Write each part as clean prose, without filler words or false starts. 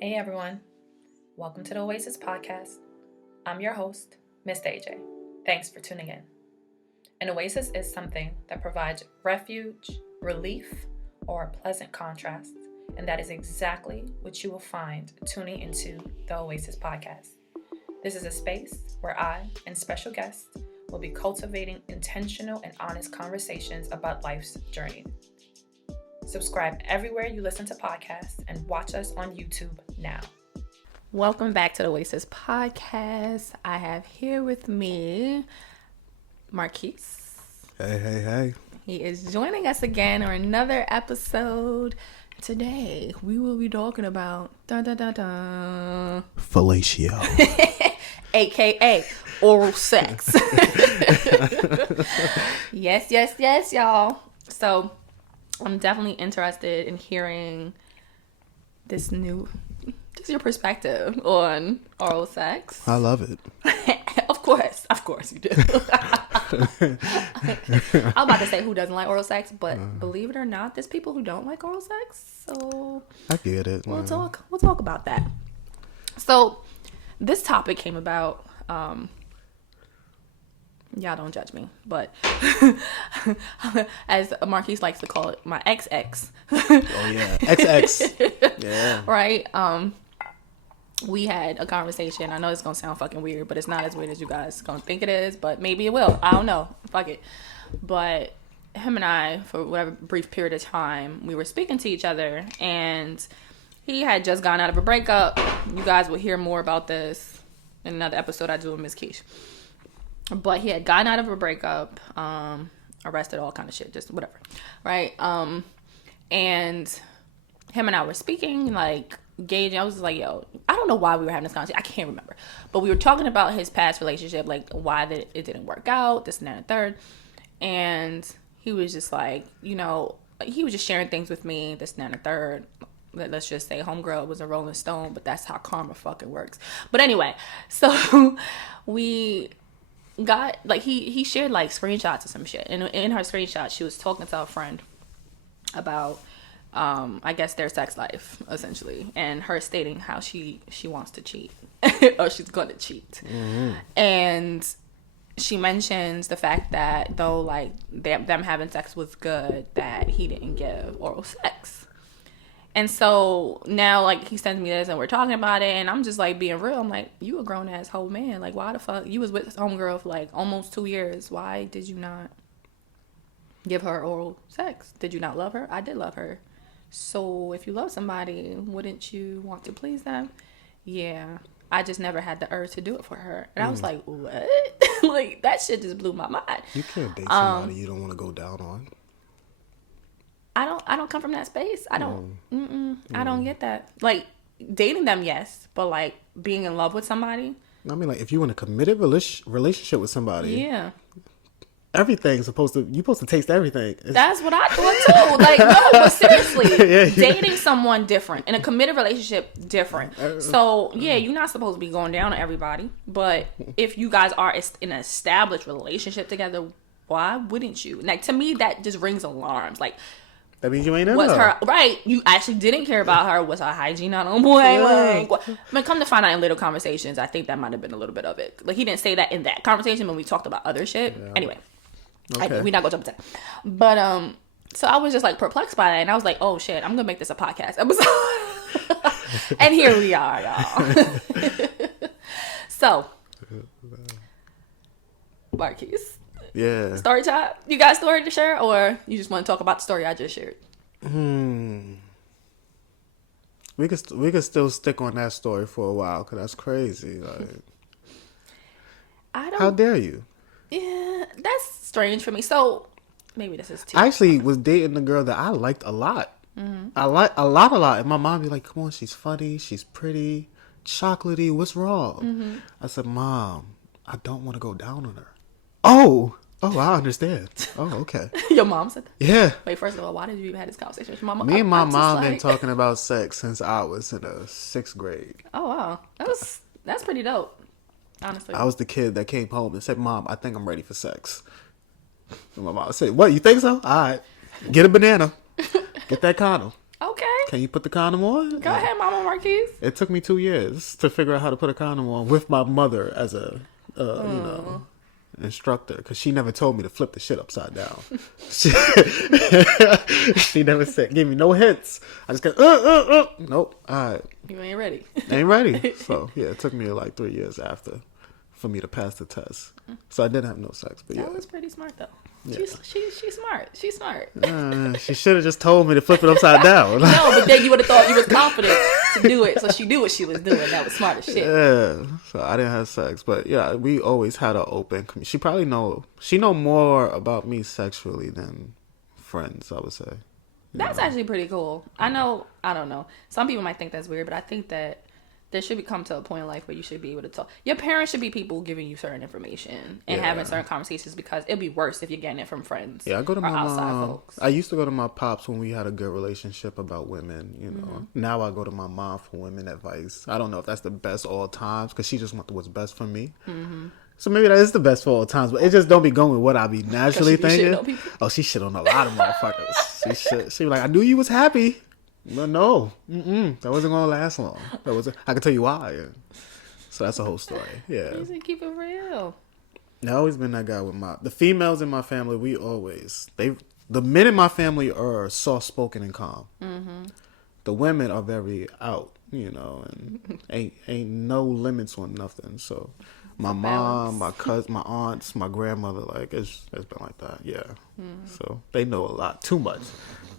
Hey everyone, welcome to the Oasis podcast. I'm your host, Miss AJ. Thanks for tuning in. An oasis is something that provides refuge, relief, or a pleasant contrast, and that is exactly what you will find tuning into the Oasis podcast. This is a space where I and special guests will be cultivating intentional and honest conversations about life's journey. Subscribe everywhere you listen to podcasts and watch us on YouTube now. Welcome back to the Oasis podcast. I have here with me Marquis. Hey. He is joining us again on another episode. Today we will be talking about fellatio, aka oral sex. Yes, y'all. So I'm definitely interested in hearing just your perspective on oral sex. I love it. Of course you do. I'm about to say who doesn't like oral sex, but believe it or not, there's people who don't like oral sex. So I get it. We'll talk about that. So this topic came about. Y'all don't judge me, but as Marquis likes to call it, my XX. Oh yeah, XX. Yeah. Right. We had a conversation. I know it's gonna sound fucking weird, but it's not as weird as you guys gonna think it is. But maybe it will. I don't know. Fuck it. But him and I, for whatever brief period of time, we were speaking to each other, and he had just gotten out of a breakup. You guys will hear more about this in another episode I do with Miss Keish. But he had gotten out of a breakup, arrested, all kind of shit, just whatever, right? And him and I were speaking, like, gauging. I was like, yo, I don't know why we were having this conversation. I can't remember. But we were talking about his past relationship, like, why it didn't work out, this and that and third. And he was just like, he was just sharing things with me, this and that and third. Let's just say homegirl was a Rolling Stone, but that's how karma fucking works. But anyway, so we got, like, he shared, like, screenshots of some shit. And in her screenshot, she was talking to a friend about, I guess, their sex life, essentially. And her stating how she wants to cheat. Or she's going to cheat. Mm-hmm. And she mentions the fact that, though, like, them having sex was good, that he didn't give oral sex. And so now, like, he sends me this and we're talking about it, and I'm just, like, being real. I'm like, you a grown-ass whole man. Like, why the fuck? You was with this homegirl for, like, almost 2 years. Why did you not give her oral sex? Did you not love her? I did love her. So if you love somebody, wouldn't you want to please them? Yeah. I just never had the urge to do it for her. And I was like, what? Like, that shit just blew my mind. You can't date somebody you don't want to go down on. I don't come from that space. I don't get that. Like, dating them, yes, but, like, being in love with somebody. I mean, like, if you in a committed relationship with somebody, yeah, everything's supposed to taste everything. That's what I thought too. Like, no, but seriously, dating someone different, in a committed relationship different. So yeah, you're not supposed to be going down on everybody, but if you guys are in an established relationship together, why wouldn't you? Like, to me, that just rings alarms. Like, that means you ain't in was love. Her right? You actually didn't care about her. Was her hygiene not on point? Like, I mean, come to find out in little conversations, I think that might have been a little bit of it. Like, he didn't say that in that conversation when we talked about other shit. Yeah. Anyway, okay. We're not gonna jump into that. But so I was just, like, perplexed by that, and I was like, oh shit, I'm gonna make this a podcast episode. And here we are, y'all. So, Marquis. Yeah. Story time? You got a story to share, or you just want to talk about the story I just shared? We could still stick on that story for a while, because that's crazy. Like, how dare you? Yeah, that's strange for me. So maybe this is too. I actually was dating a girl that I liked a lot. Mm-hmm. I like a lot. And my mom be like, "Come on, she's funny, she's pretty, chocolatey. What's wrong?" Mm-hmm. I said, "Mom, I don't want to go down on her." Oh, I understand. Oh, okay. Your mom said that? Yeah. Wait, first of all, why did you even have this conversation with your mom? Me and my mom been talking about sex since I was in the 6th grade. Oh, wow. That's pretty dope, honestly. I was the kid that came home and said, "Mom, I think I'm ready for sex." And my mom said, "What, you think so? All right. Get a banana. Get that condom." Okay. Can you put the condom on? Go ahead, Mama Marquis. It took me 2 years to figure out how to put a condom on with my mother as a, instructor, because she never told me to flip the shit upside down. She never gave me no hints. I just go, nope. All right. You ain't ready. Ain't ready. So yeah, it took me like 3 years after for me to pass the test. So I didn't have no sex, but That was pretty smart though. Yeah. She's smart. She's smart. She should have just told me to flip it upside down. No, but then you would have thought you was confident to do it, so she knew what she was doing. That was smart as shit. Yeah, so I didn't have sex, but yeah, we always had an open. She probably know more about me sexually than friends, I would say. That's actually pretty cool. I don't know. Some people might think that's weird, but I think that there should come to a point in life where you should be able to talk. Your parents should be people giving you certain information and having certain conversations, because it'd be worse if you're getting it from friends. Yeah, I go to my outside mom. Folks. I used to go to my pops when we had a good relationship about women, you know. Mm-hmm. Now I go to my mom for women advice. I don't know if that's the best all times, because she just wants what's best for me. Mm-hmm. So maybe that is the best for all times, but it just don't be going with what I be naturally thinking. Oh, she shit on a lot of motherfuckers. She be like, I knew you was happy. But no, that wasn't gonna last long. I can tell you why. So that's a whole story. Yeah, You should keep it real. I always been that guy with the females in my family. The men in my family are soft spoken and calm. Mm-hmm. The women are very out, you know, and ain't no limits on nothing. So my mom, my cousin, my aunts, my grandmother, like it's been like that. Yeah, so they know a lot, too much.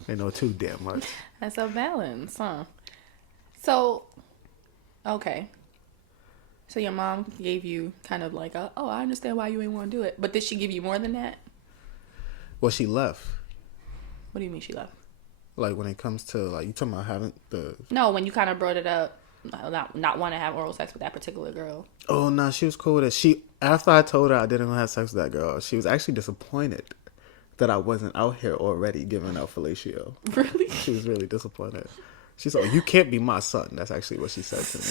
They know too damn much. That's a balance, huh? So, okay. So your mom gave you kind of like I understand why you ain't want to do it. But did she give you more than that? Well, she left. What do you mean she left? Like when it comes to like you talking about having the. No, when you kind of brought it up, not want to have oral sex with that particular girl. Oh no, she was cool with it. After I told her I didn't want to have sex with that girl, she was actually disappointed that I wasn't out here already giving out fellatio. Really? She was really disappointed. She said, you can't be my son. That's actually what she said to me.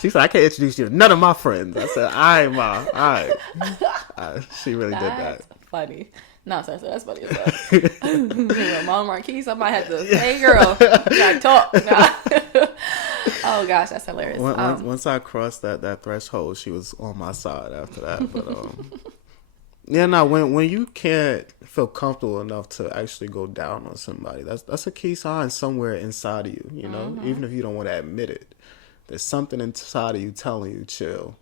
She said, I can't introduce you to none of my friends. I said, all right, Ma. All right. She really did that. Funny. No, sorry, that's funny as well. Mom Marquis, somebody had to, hey girl, gotta talk. Oh gosh, that's hilarious. Once I crossed that threshold, she was on my side after that. But yeah, no, when you can't feel comfortable enough to actually go down on somebody, that's a key sign somewhere inside of you, you know, even if you don't want to admit it. There's something inside of you telling you, chill.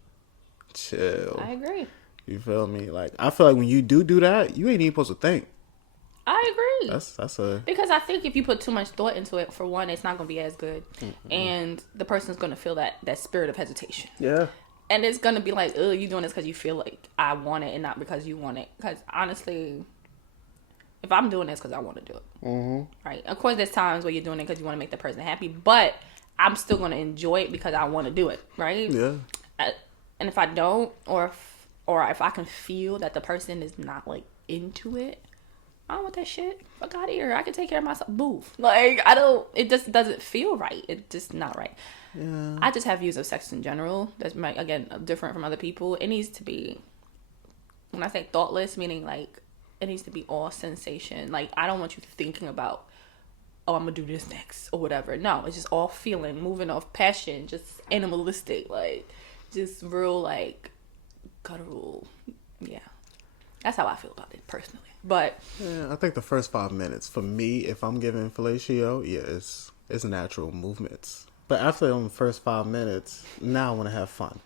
I agree. You feel me? Like, I feel like when you do that, you ain't even supposed to think. I agree. Because I think if you put too much thought into it, for one, it's not going to be as good. Mm-hmm. And the person's going to feel that spirit of hesitation. Yeah. And it's going to be like, oh, you doing this because you feel like I want it and not because you want it. Because honestly, if I'm doing this because I want to do it. Mm-hmm. Right? Of course, there's times where you're doing it because you want to make the person happy. But I'm still going to enjoy it because I want to do it. Right? Yeah. And if I don't, or if I can feel that the person is not like into it, I don't want that shit. Fuck out of here. I can take care of myself. Move. Like, it just doesn't feel right. It's just not right. Yeah. I just have views of sex in general that's, again, different from other people. It needs to be, when I say thoughtless, meaning like it needs to be all sensation. Like, I don't want you thinking about, oh, I'm gonna do this next or whatever. No, it's just all feeling, moving off passion, just animalistic, like just real like guttural. Yeah, that's how I feel about it personally. But yeah, I think the first 5 minutes for me, if I'm giving fellatio, yeah, it's natural movements. But after the first 5 minutes, now I want to have fun.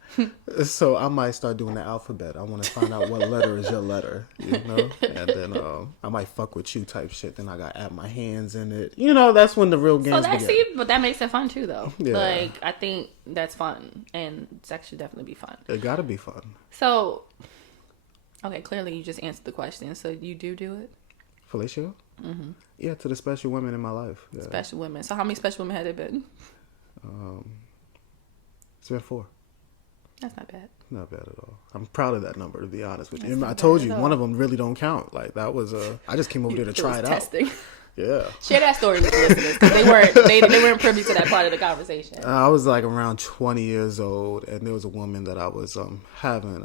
So I might start doing the alphabet. I want to find out what letter is your letter, you know? And then I might fuck with you type shit. Then I got to add my hands in it. You know, that's when the real games begin. But that makes it fun too, though. Yeah. Like, I think that's fun. And sex should definitely be fun. It got to be fun. So, okay, clearly you just answered the question. So you do it? Fellatio? Mm-hmm. Yeah, to the special women in my life. Yeah. Special women. So how many special women has it been? It's been 4. That's not bad. Not bad at all. I'm proud of that number, to be honest with you. I told you, one of them really don't count. Like, that was I just came over there to try it testing. out. Yeah. Share that story with the listeners, because they weren't privy to that part of the conversation. I was like around 20 years old, and there was a woman that I was having,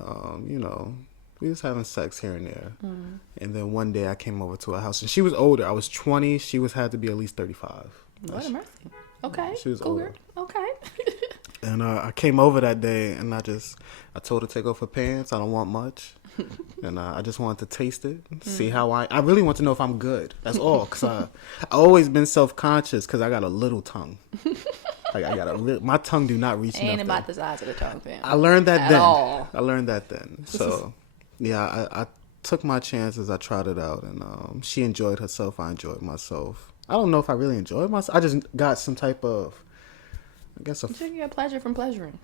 you know, We was having sex here and there. And then one day I came over to her house, and she was older. I was 20. She had to be at least 35. What a mercy. Okay. She was older. Okay. And I came over that day, and I told her to take off her pants. I don't want much. And I just wanted to taste it, see how I really want to know if I'm good. That's all. Because I always been self-conscious because I got a little tongue. Like my tongue do not reach Ain't nothing. about the size of the tongue, fam. I learned that then. All. I learned that then. So, yeah, I took my chances. I tried it out, and she enjoyed herself. I enjoyed myself. I don't know if I really enjoyed myself. I just got some type of, I guess, you get pleasure from pleasuring.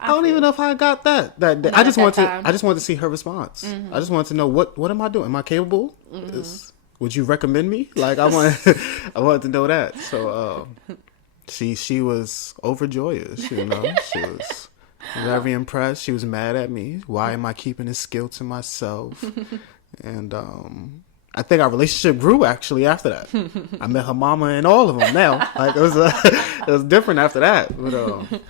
I don't even know if I got that. I just wanted to see her response. I just wanted to know what am I doing? Am I capable? Would you recommend me? Like I wanted to know that. So she was overjoyous. You know, she was very impressed. She was mad at me. Why am I keeping this skill to myself? And I think our relationship grew actually after that. I met her mama and all of them now. Like it was different after that. But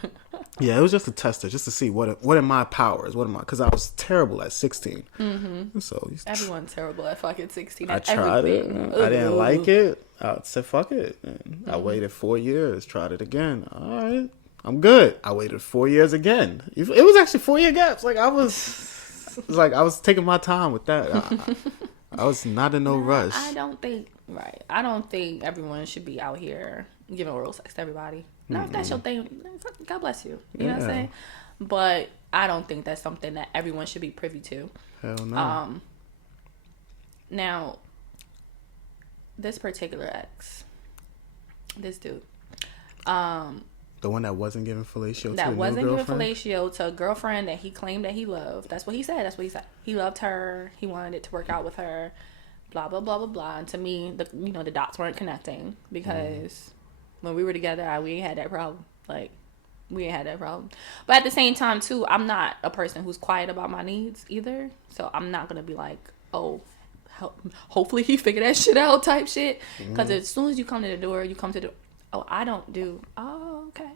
yeah, it was just a tester, just to see what are my powers, because I was terrible at 16. So everyone's terrible at fucking 16. I tried it. I didn't like it. I said fuck it. And I waited 4 years, tried it again. All right, I'm good. I waited 4 years again. It was actually 4-year gaps. Like I was taking my time with that. I was not in no rush. I don't think everyone should be out here giving oral sex to everybody. No, if that's your thing, God bless you. You know what I'm saying? But I don't think that's something that everyone should be privy to. Hell no. Now, this particular ex, this dude, the one that wasn't giving fellatio that wasn't giving fellatio to a girlfriend that he claimed that he loved. That's what he said. He loved her. He wanted it to work out with her. Blah blah blah blah blah. And to me, the dots weren't connecting because when we were together, we ain't had that problem. Like we ain't had that problem. But at the same time, too, I'm not a person who's quiet about my needs either. So I'm not gonna be like, oh, hopefully he figured that shit out type shit. Because as soon as you come to the door, oh, I don't do. Oh, okay.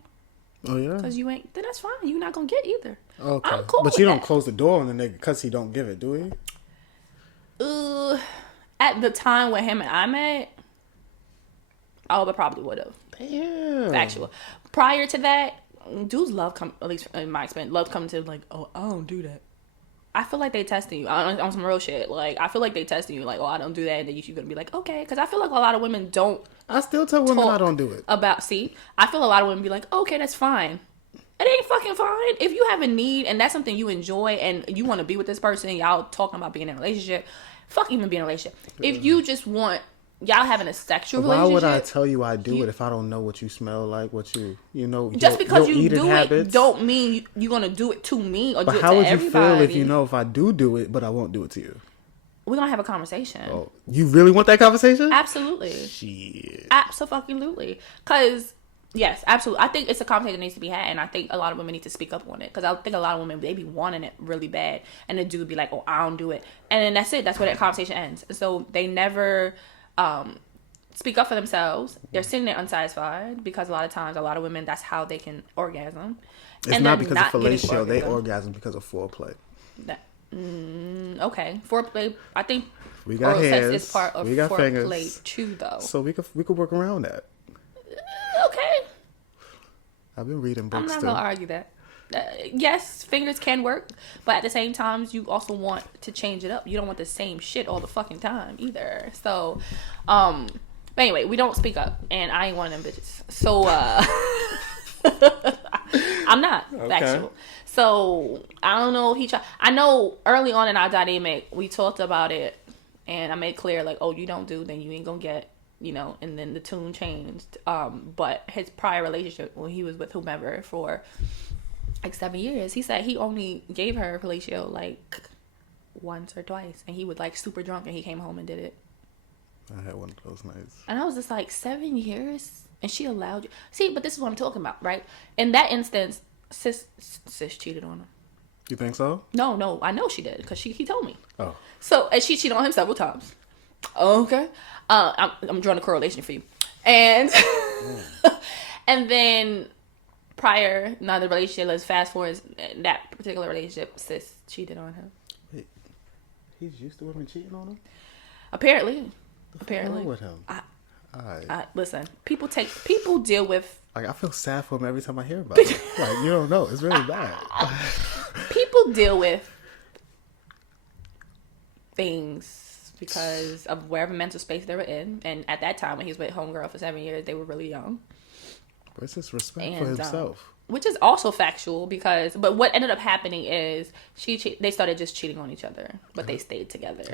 Oh yeah. Because you ain't. Then that's fine. You're not gonna get either. Okay. I'm cool but you don't that. close the door on the nigga because he don't give it, do you? At the time when him and I met, I probably would have. Damn. Factual. Prior to that, dudes at least in my experience, love coming to like, oh, I don't do that. I feel like they testing you on some real shit. Like, I feel like they testing you. Like, oh, I don't do that. And then you're going to be like, okay. Because I feel like a lot of women don't. I still tell women I don't do it. I feel a lot of women be like, okay, that's fine. It ain't fucking fine. If you have a need and that's something you enjoy and you want to be with this person, y'all talking about being in a relationship, fuck even being in a relationship. If you just want, y'all having a sexual relationship. Why would I tell you I do it if I don't know what you smell like, what you know? Just because you do habits? It don't mean you're going to do it to me or do it to everybody. But how would you feel if you know if I do it, but I won't do it to you? We're going to have a conversation. Oh, you really want that conversation? Absolutely. Shit. Absolutely. Because, yes, absolutely. I think it's a conversation that needs to be had, and I think a lot of women need to speak up on it. Because I think a lot of women, they be wanting it really bad, and the dude be like, oh, I don't do it. And then that's it. That's where that conversation ends. And so they never speak up for themselves. They're sitting there unsatisfied because a lot of times, a lot of women, that's how they can orgasm. It's not because of fellatio. They orgasm because of foreplay. Okay, foreplay. I think we got hands. Is part of we got foreplay fingers too, though. So we could work around that. Okay. I've been reading books. I'm not gonna argue that. Yes, fingers can work, but at the same time, you also want to change it up. You don't want the same shit all the fucking time either. So, but anyway, we don't speak up, and I ain't one of them bitches. So, I'm not factual. So I don't know if he tried. I know early on in our dynamic, we talked about it, and I made clear like, oh, you don't do, then you ain't gonna get, and then the tune changed. But his prior relationship when he was with whomever for like 7 years, he said he only gave her fellatio like once or twice, and he was like super drunk, and he came home and did it. I had one of those nights, and I was just like 7 years, and she allowed you. See, but this is what I'm talking about, right? In that instance. Sis cheated on him. You think so? No, I know she did because he told me. Oh. So, and she cheated on him several times. Okay. I'm drawing a correlation for you. And and then the relationship, let's fast forward that particular relationship, sis cheated on him. Wait. He's used to women cheating on him? Apparently. What's wrong with him? Listen, people deal with... Like, I feel sad for him every time I hear about it. Like, you don't know. It's really bad. People deal with things because of wherever mental space they were in. And at that time, when he was with homegirl for 7 years, they were really young. But it's just respect for himself. Which is also factual but what ended up happening is they started just cheating on each other, but they stayed together,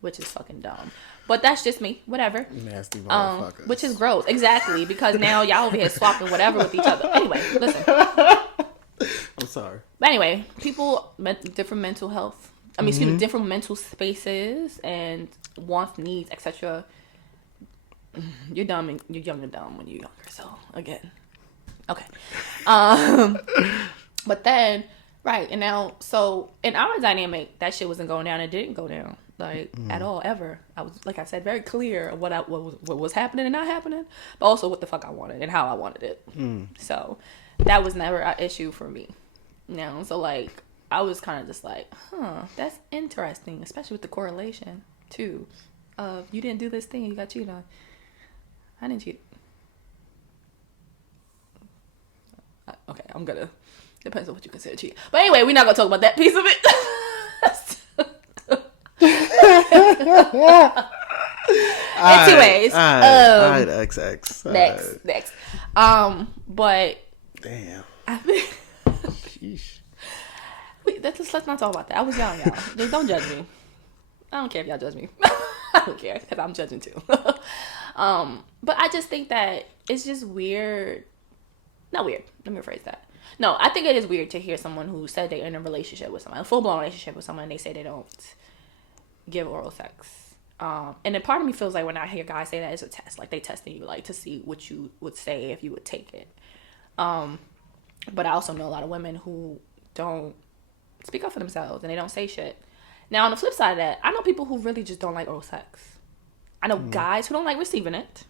which is fucking dumb. But that's just me. Whatever. Nasty motherfuckers. Which is gross. Exactly. Because now y'all over here swapping whatever with each other. Anyway, listen. I'm sorry. But anyway, people, different mental health. Excuse me, different mental spaces and wants, needs, etc. You're dumb and you're young and dumb when you're younger. So, again. Okay. But then, right. And now, so in our dynamic, that shit wasn't going down. It didn't go down. Like, at all, ever. I was, like I said, very clear of what was happening and not happening, but also what the fuck I wanted and how I wanted it. So that was never an issue for me. So like, I was kind of just like, that's interesting, especially with the correlation too of you didn't do this thing, you got cheated on. I didn't cheat. Okay, I'm gonna, depends on what you consider cheating. But anyway, we're not gonna talk about that piece of it. Anyways, alright, XX. Next. But damn. Sheesh. Let's not talk about that. I was young, y'all. Just don't judge me. I don't care if y'all judge me. I don't care because I'm judging too. But I just think that it's just weird. Not weird. Let me rephrase that. No, I think it is weird to hear someone who said they're in a relationship with someone, a full-blown relationship with someone, and they say they don't give oral sex. And then part of me feels like when I hear guys say that, it's a test. Like, they testing you, like, to see what you would say if you would take it. But I also know a lot of women who don't speak up for themselves, and they don't say shit. Now, on the flip side of that, I know people who really just don't like oral sex. I know guys who don't like receiving it.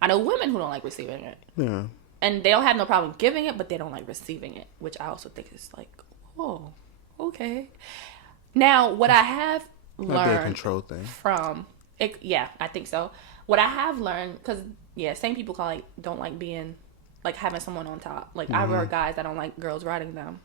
I know women who don't like receiving it. Yeah. And they don't have no problem giving it, but they don't like receiving it, which I also think is like, whoa, okay. Now, what I have learned... Might be a control thing. From... It, yeah, I think so. What I have learned, because, yeah, same people don't like being... Like, having someone on top. Like, I've heard guys that don't like girls riding them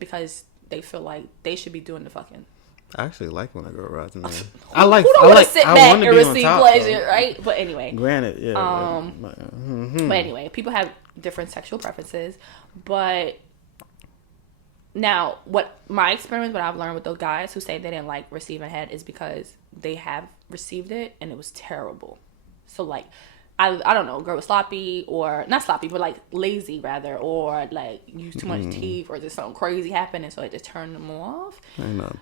because they feel like they should be doing the fucking... I actually like when a girl rides me. Who don't want to sit back and receive pleasure, right? But anyway. Granted, yeah. But anyway, people have different sexual preferences. But now, what my experience, what I've learned with those guys who say they didn't like receiving head is because they have received it and it was terrible. So, like, I don't know, girl was sloppy, or not sloppy, but like lazy rather, or like used too much teeth, or just something crazy happened, and so it just turned them off.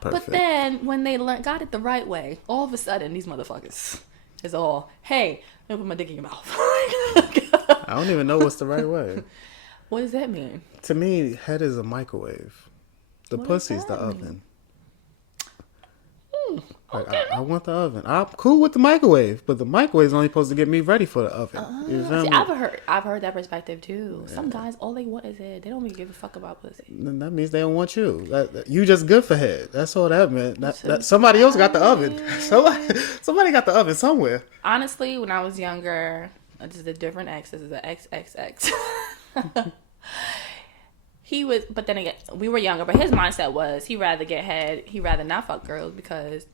But then when they got it the right way, all of a sudden these motherfuckers is all, hey, let me put my dick in your mouth. I don't even know what's the right way. What does that mean? To me, head is a microwave. The pussy's the oven. Okay. I want the oven. I'm cool with the microwave, but the microwave's only supposed to get me ready for the oven. You feel me? I've heard that perspective too. Yeah. Some guys, all they want is head. They don't even give a fuck about pussy. That means they don't want you. You just good for head. That's all that meant. That somebody else got the oven. Somebody got the oven somewhere. Honestly, when I was younger, this is a different ex. This is an XXX. He was, but then again, we were younger, but his mindset was he'd rather get head. He'd rather not fuck girls because,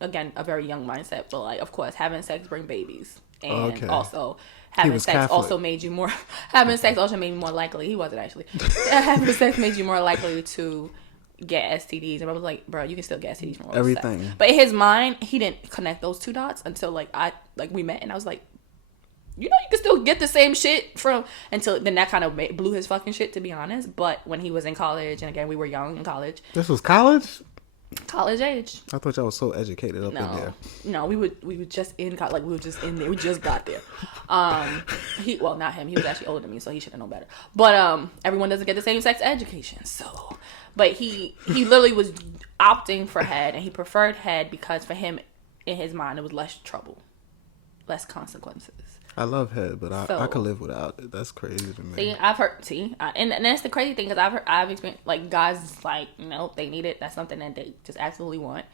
again, a very young mindset. But like, of course, having sex bring babies, and also having sex Catholic. also made you more. Having sex also made me more likely. He wasn't actually. Having sex made you more likely to get STDs, and I was like, bro, you can still get STDs from oral everything. Sex. But in his mind, he didn't connect those two dots until we met, and I was like, you know, you can still get the same shit until then that kind of blew his fucking shit, to be honest. But when he was in college, and again, we were young in college. This was college? College age. I thought y'all was so educated up in there. No, we were just in college. Like, we were just in there. We just got there. Not him. He was actually older than me, so he should have known better. But everyone doesn't get the same sex education. So, but he literally was opting for head, and he preferred head because for him, in his mind, it was less trouble. less consequences. I love head, but I could live without it. That's crazy to me. And that's the crazy thing, because I've experienced, like, guys like, they need it. That's something that they just absolutely want.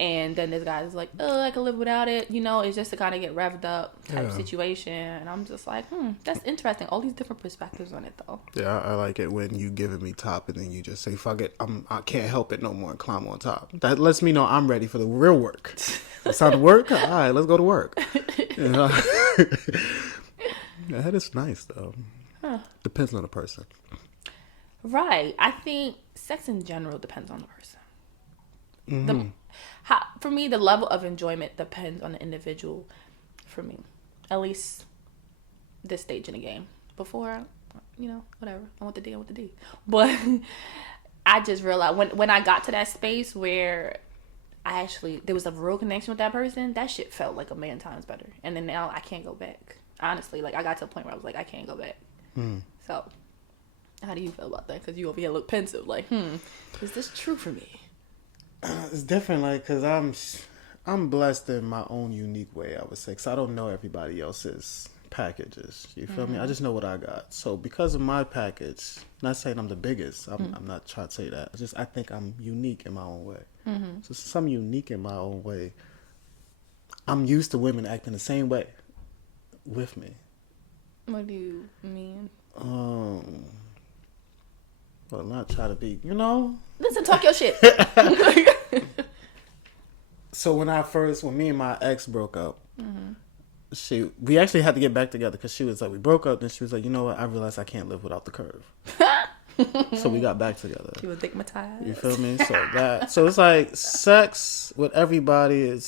And then this guy's like, I can live without it. It's just to kind of get revved up type situation. And I'm just like, that's interesting. All these different perspectives on it, though. Yeah, I like it when you giving me top and then you just say, fuck it, I can't help it no more and climb on top. That lets me know I'm ready for the real work. It's time to work? All right, let's go to work. That is nice, though. Huh. Depends on the person. Right. I think sex in general depends on the person. Mm-hmm. For me, the level of enjoyment depends on the individual. For me, at least this stage in the game. Before, whatever. I want the D. But I just realized when I got to that space where there was a real connection with that person, that shit felt like a million times better. And then now I can't go back. Honestly, like, I got to a point where I was like, I can't go back. So, how do you feel about that? Because you over here look pensive. Like, is this true for me? It's different, like, because I'm blessed in my own unique way, I would say, because I don't know everybody else's packages. You feel me? I just know what I got. So because of my package, not saying I'm the biggest, I'm not trying to say that. I think I'm unique in my own way. So since I'm unique in my own way, I'm used to women acting the same way with me. What do you mean? Well, not try to be, Listen, talk your shit. So when me and my ex broke up, we actually had to get back together because she was like, we broke up, and she was like, you know what? I realized I can't live without the curve. So we got back together. You were stigmatized. You feel me? So it's like sex with everybody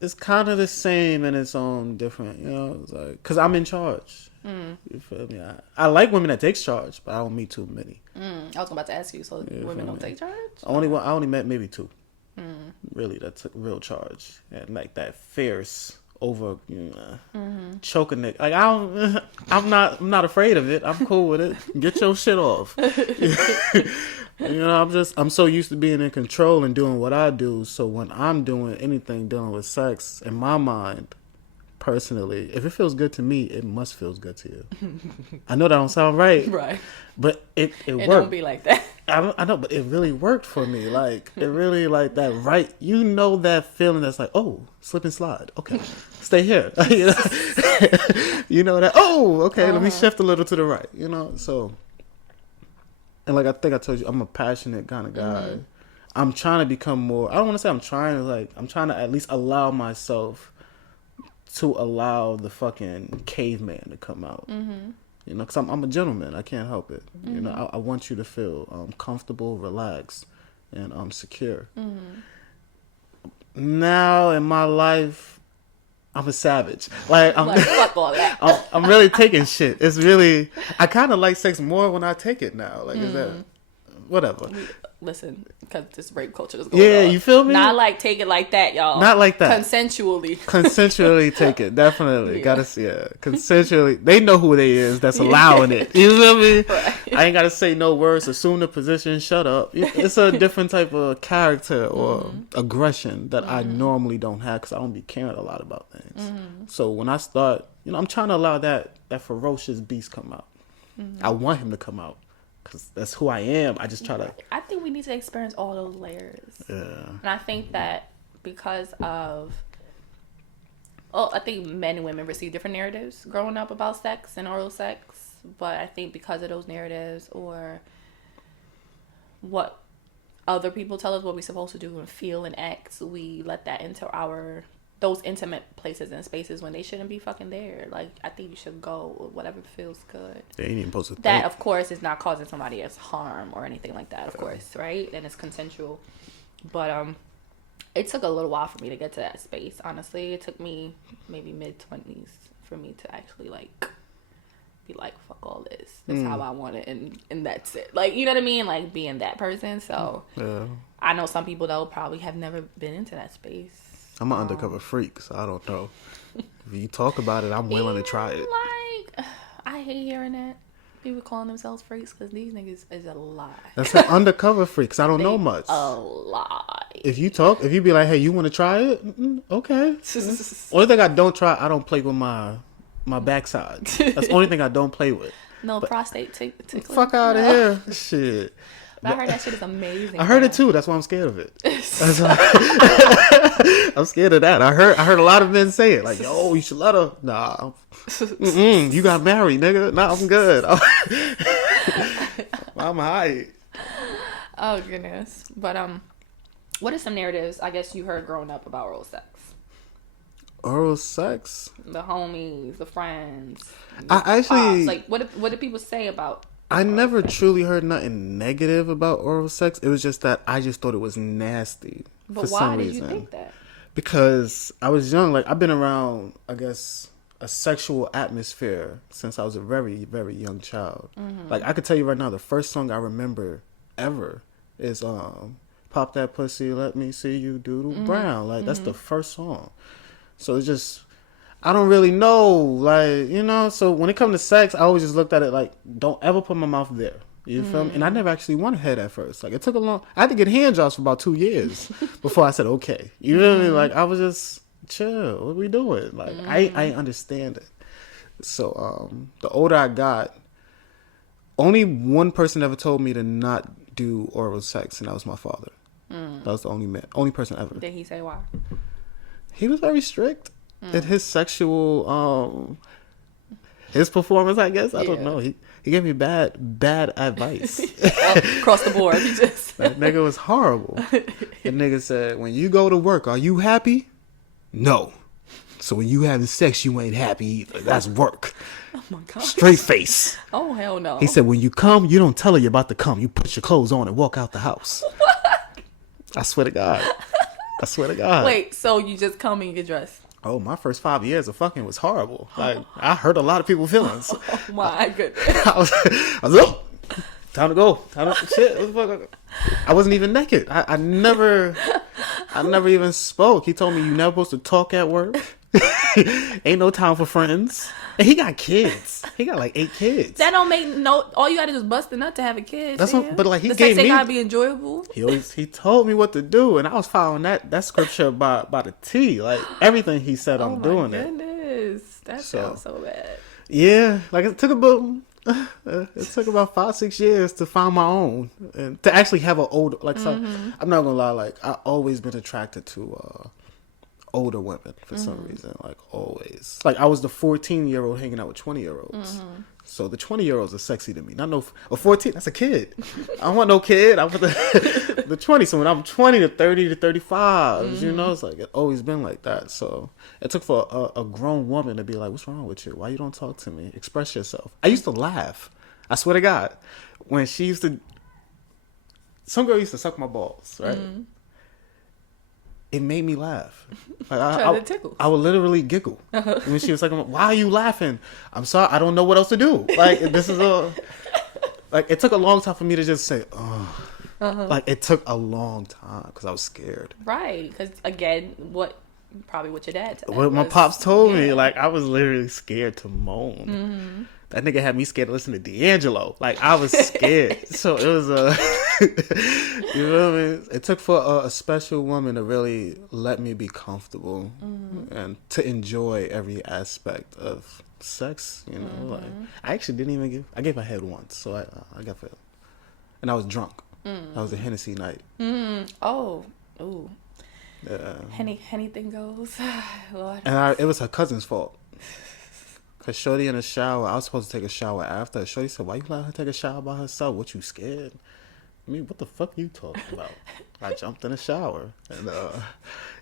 it's kind of the same in its own different, it's like, because I'm in charge. You feel me? I like women that takes charge, but I don't meet too many. I was about to ask you, so women don't take charge? I only met maybe 2. Really, that took real charge and like that fierce over, choking it. Like I'm not afraid of it. I'm cool with it. Get your shit off. I'm so used to being in control and doing what I do. So when I'm doing anything dealing with sex, in my mind, personally, if it feels good to me, it must feel good to you. I know that don't sound right, but it worked. Don't be like that. I know, but it really worked for me. Like, it really, like, that right, that feeling that's like, oh, slip and slide. Okay, stay here. That, oh, okay, let me shift a little to the right, so. And like I think I told you, I'm a passionate kind of guy. I'm trying to become more, I don't want to say I'm trying to at least allow myself to allow the fucking caveman to come out. Because I'm a gentleman. I can't help it. I want you to feel comfortable, relaxed, and secure. Now in my life, I'm a savage. Like, fuck all that. I'm really taking shit. It's really, I kind of like sex more when I take it now. Like, is that, whatever. Listen, because this rape culture is going on. Yeah, you feel me? Not like take it like that, y'all. Not like that. Consensually take it. Definitely. Gotta see it. Consensually. They know who they is that's allowing it. You feel me? Right. I ain't gotta say no words. Assume the position. Shut up. It's a different type of character or aggression that I normally don't have because I don't be caring a lot about things. So when I start, I'm trying to allow that ferocious beast come out. I want him to come out. Because that's who I am. I just try to... I think we need to experience all those layers. Yeah. And I think that because of... I think men and women receive different narratives growing up about sex and oral sex. But I think because of those narratives or what other people tell us what we're supposed to do and feel and act, we let that into those intimate places and spaces when they shouldn't be fucking there. Like, I think you should go with whatever feels good. They ain't even supposed to that, of course, is not causing somebody else harm or anything like that, of course, right? And it's consensual. But it took a little while for me to get to that space, honestly. It took me maybe mid-20s for me to actually, like, be like, fuck all this. That's how I want it, and that's it. Like, you know what I mean? Like, being that person. So, I know some people, though, probably have never been into that space. I'm an undercover freak, so I don't know. If you talk about it, I'm willing to try it. Like, I hate hearing that. People calling themselves freaks because these niggas is a lie. That's an undercover freak because I don't know much. A lie. If you be like, hey, you want to try it? Okay. Only thing I don't try, I don't play with my backside. That's the only thing I don't play with. No prostate tickling. Fuck out of here. Shit. But I heard that shit is amazing. I heard it too. That's why I'm scared of it. I'm scared of that. I heard a lot of men say it. Like, yo, you should let her. Nah. You got married, nigga. Nah, I'm good. I'm high. Oh, goodness. But, what are some narratives, I guess, you heard growing up about oral sex? Oral sex? The homies, the friends. I actually... like, what did people say about... I never truly heard nothing negative about oral sex. It was just that I just thought it was nasty. But why did you think that? Because I was young. Like, I've been around, I guess, a sexual atmosphere since I was a very, very young child. Mm-hmm. Like, I could tell you right now, the first song I remember ever is Pop That Pussy, Let Me See You Doodle Brown. Like, that's the first song. So it's just... I don't really know, like, you know, so when it comes to sex, I always just looked at it like, don't ever put my mouth there. You feel me? And I never actually wanted head at first. Like, it took I had to get hand jobs for about 2 years before I said, okay. You know what I mean? Like, I was just, chill, what are we doing? Like, I understand it. So, the older I got, only one person ever told me to not do oral sex, and that was my father. That was the only person ever. Did he say why? He was very strict. In his sexual, his performance, I guess. I don't know. He gave me bad advice. Across the board. He just... That nigga was horrible. The nigga said, when you go to work, are you happy? No. So when you having sex, you ain't happy either. That's work. Oh my God. Straight face. Oh, hell no. He said, when you come, you don't tell her you're about to come. You put your clothes on and walk out the house. What? I swear to God. Wait, so you just come and you get dressed? Oh, my first 5 years of fucking was horrible. Like, I hurt a lot of people's feelings. Oh my goodness. I was up. Time to go. Shit. What the fuck? I wasn't even naked. I never even spoke. He told me you never supposed to talk at work. Ain't no time for friends. And he got kids. He got like 8 kids. That don't make all you gotta do is bust a nut to have a kid. That's what, but like he the gave sex me. Gotta be enjoyable. He told me what to do, and I was following that scripture by the T. Like everything he said, I'm doing it. Oh my goodness, that sounds so bad. Yeah, like it took about 5-6 years to find my own and to actually have an older. Like, so I'm not gonna lie. Like I always been attracted to older women for some reason, like always. Like I was the 14-year-old hanging out with 20-year-olds. So the 20-year-olds are sexy to me. Not a 14, that's a kid. I don't want no kid. I want the 20. So when I'm 20 to 30 to 35, you know, it's like it's always been like that. So it took for a grown woman to be like, what's wrong with you? Why you don't talk to me? Express yourself. I used to laugh. I swear to God. When she used to, some girl used to suck my balls, right? It made me laugh. Like I would literally giggle when she was like, "Why are you laughing?" I'm sorry, I don't know what else to do. Like this is like it took a long time for me to just say, "Oh." Like it took a long time because I was scared. Right, because again, what your dad said. What my pops told me, like I was literally scared to moan. That nigga had me scared to listen to D'Angelo. Like I was scared. So it was you know what I mean? It took for a special woman to really let me be comfortable and to enjoy every aspect of sex. You know, like I actually didn't even I gave my head once, so I got fed, and I was drunk. That was a Hennessy night. Oh, ooh. Yeah. Anything goes. Lord. And it was her cousin's fault. Cause Shorty in the shower, I was supposed to take a shower after. Shorty said, "Why you let her take a shower by herself? What, you scared?" I mean, what the fuck you talking about? I jumped in the shower, and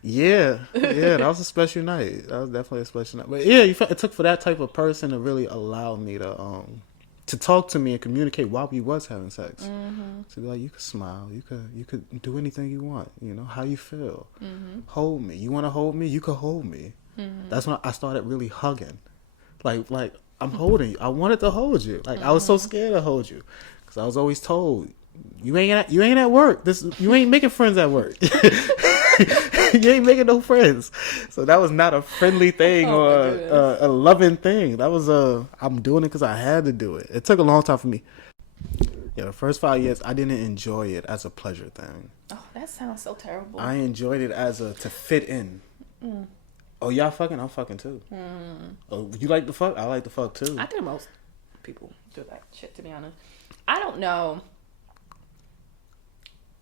yeah, that was a special night. That was definitely a special night. But yeah, it took for that type of person to really allow me to talk to me and communicate while we was having sex. To be like, you could smile, you could do anything you want. You know how you feel. Hold me. You want to hold me? You could hold me. That's when I started really hugging. Like I'm holding you. I wanted to hold you. Like I was so scared to hold you, because I was always told you ain't at work. You ain't making friends at work. You ain't making no friends. So that was not a friendly thing or a loving thing. That was I'm doing it because I had to do it. It took a long time for me. Yeah, the first 5 years I didn't enjoy it as a pleasure thing. Oh, That sounds so terrible. I enjoyed it as to fit in. Oh, y'all fucking? I'm fucking too. Oh, you like the fuck? I like the fuck too. I think most people do that shit, to be honest. I don't know,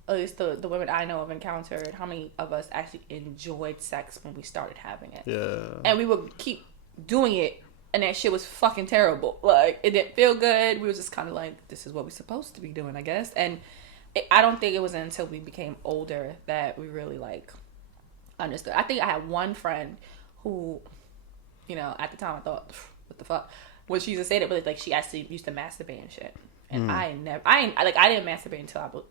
at least the women I know have encountered, how many of us actually enjoyed sex when we started having it. Yeah. And we would keep doing it, and that shit was fucking terrible. Like, it didn't feel good. We were just kind of like, this is what we're supposed to be doing, I guess. And I don't think it was until we became older that we really, like, understood. I think I had one friend who, you know, at the time I thought, what the fuck? When she used to say that, but like, she actually used to masturbate and shit. And I didn't masturbate until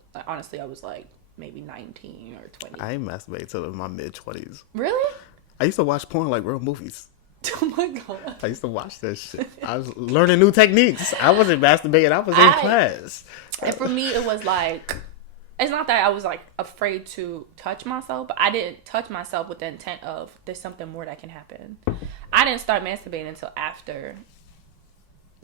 I was like maybe 19 or 20. I ain't masturbated till my mid-20s. Really? I used to watch porn like real movies. Oh my god. I used to watch that shit. I was learning new techniques. I wasn't masturbating. I was in class. And for me, it was like, it's not that I was like afraid to touch myself, but I didn't touch myself with the intent of there's something more that can happen. I didn't start masturbating until after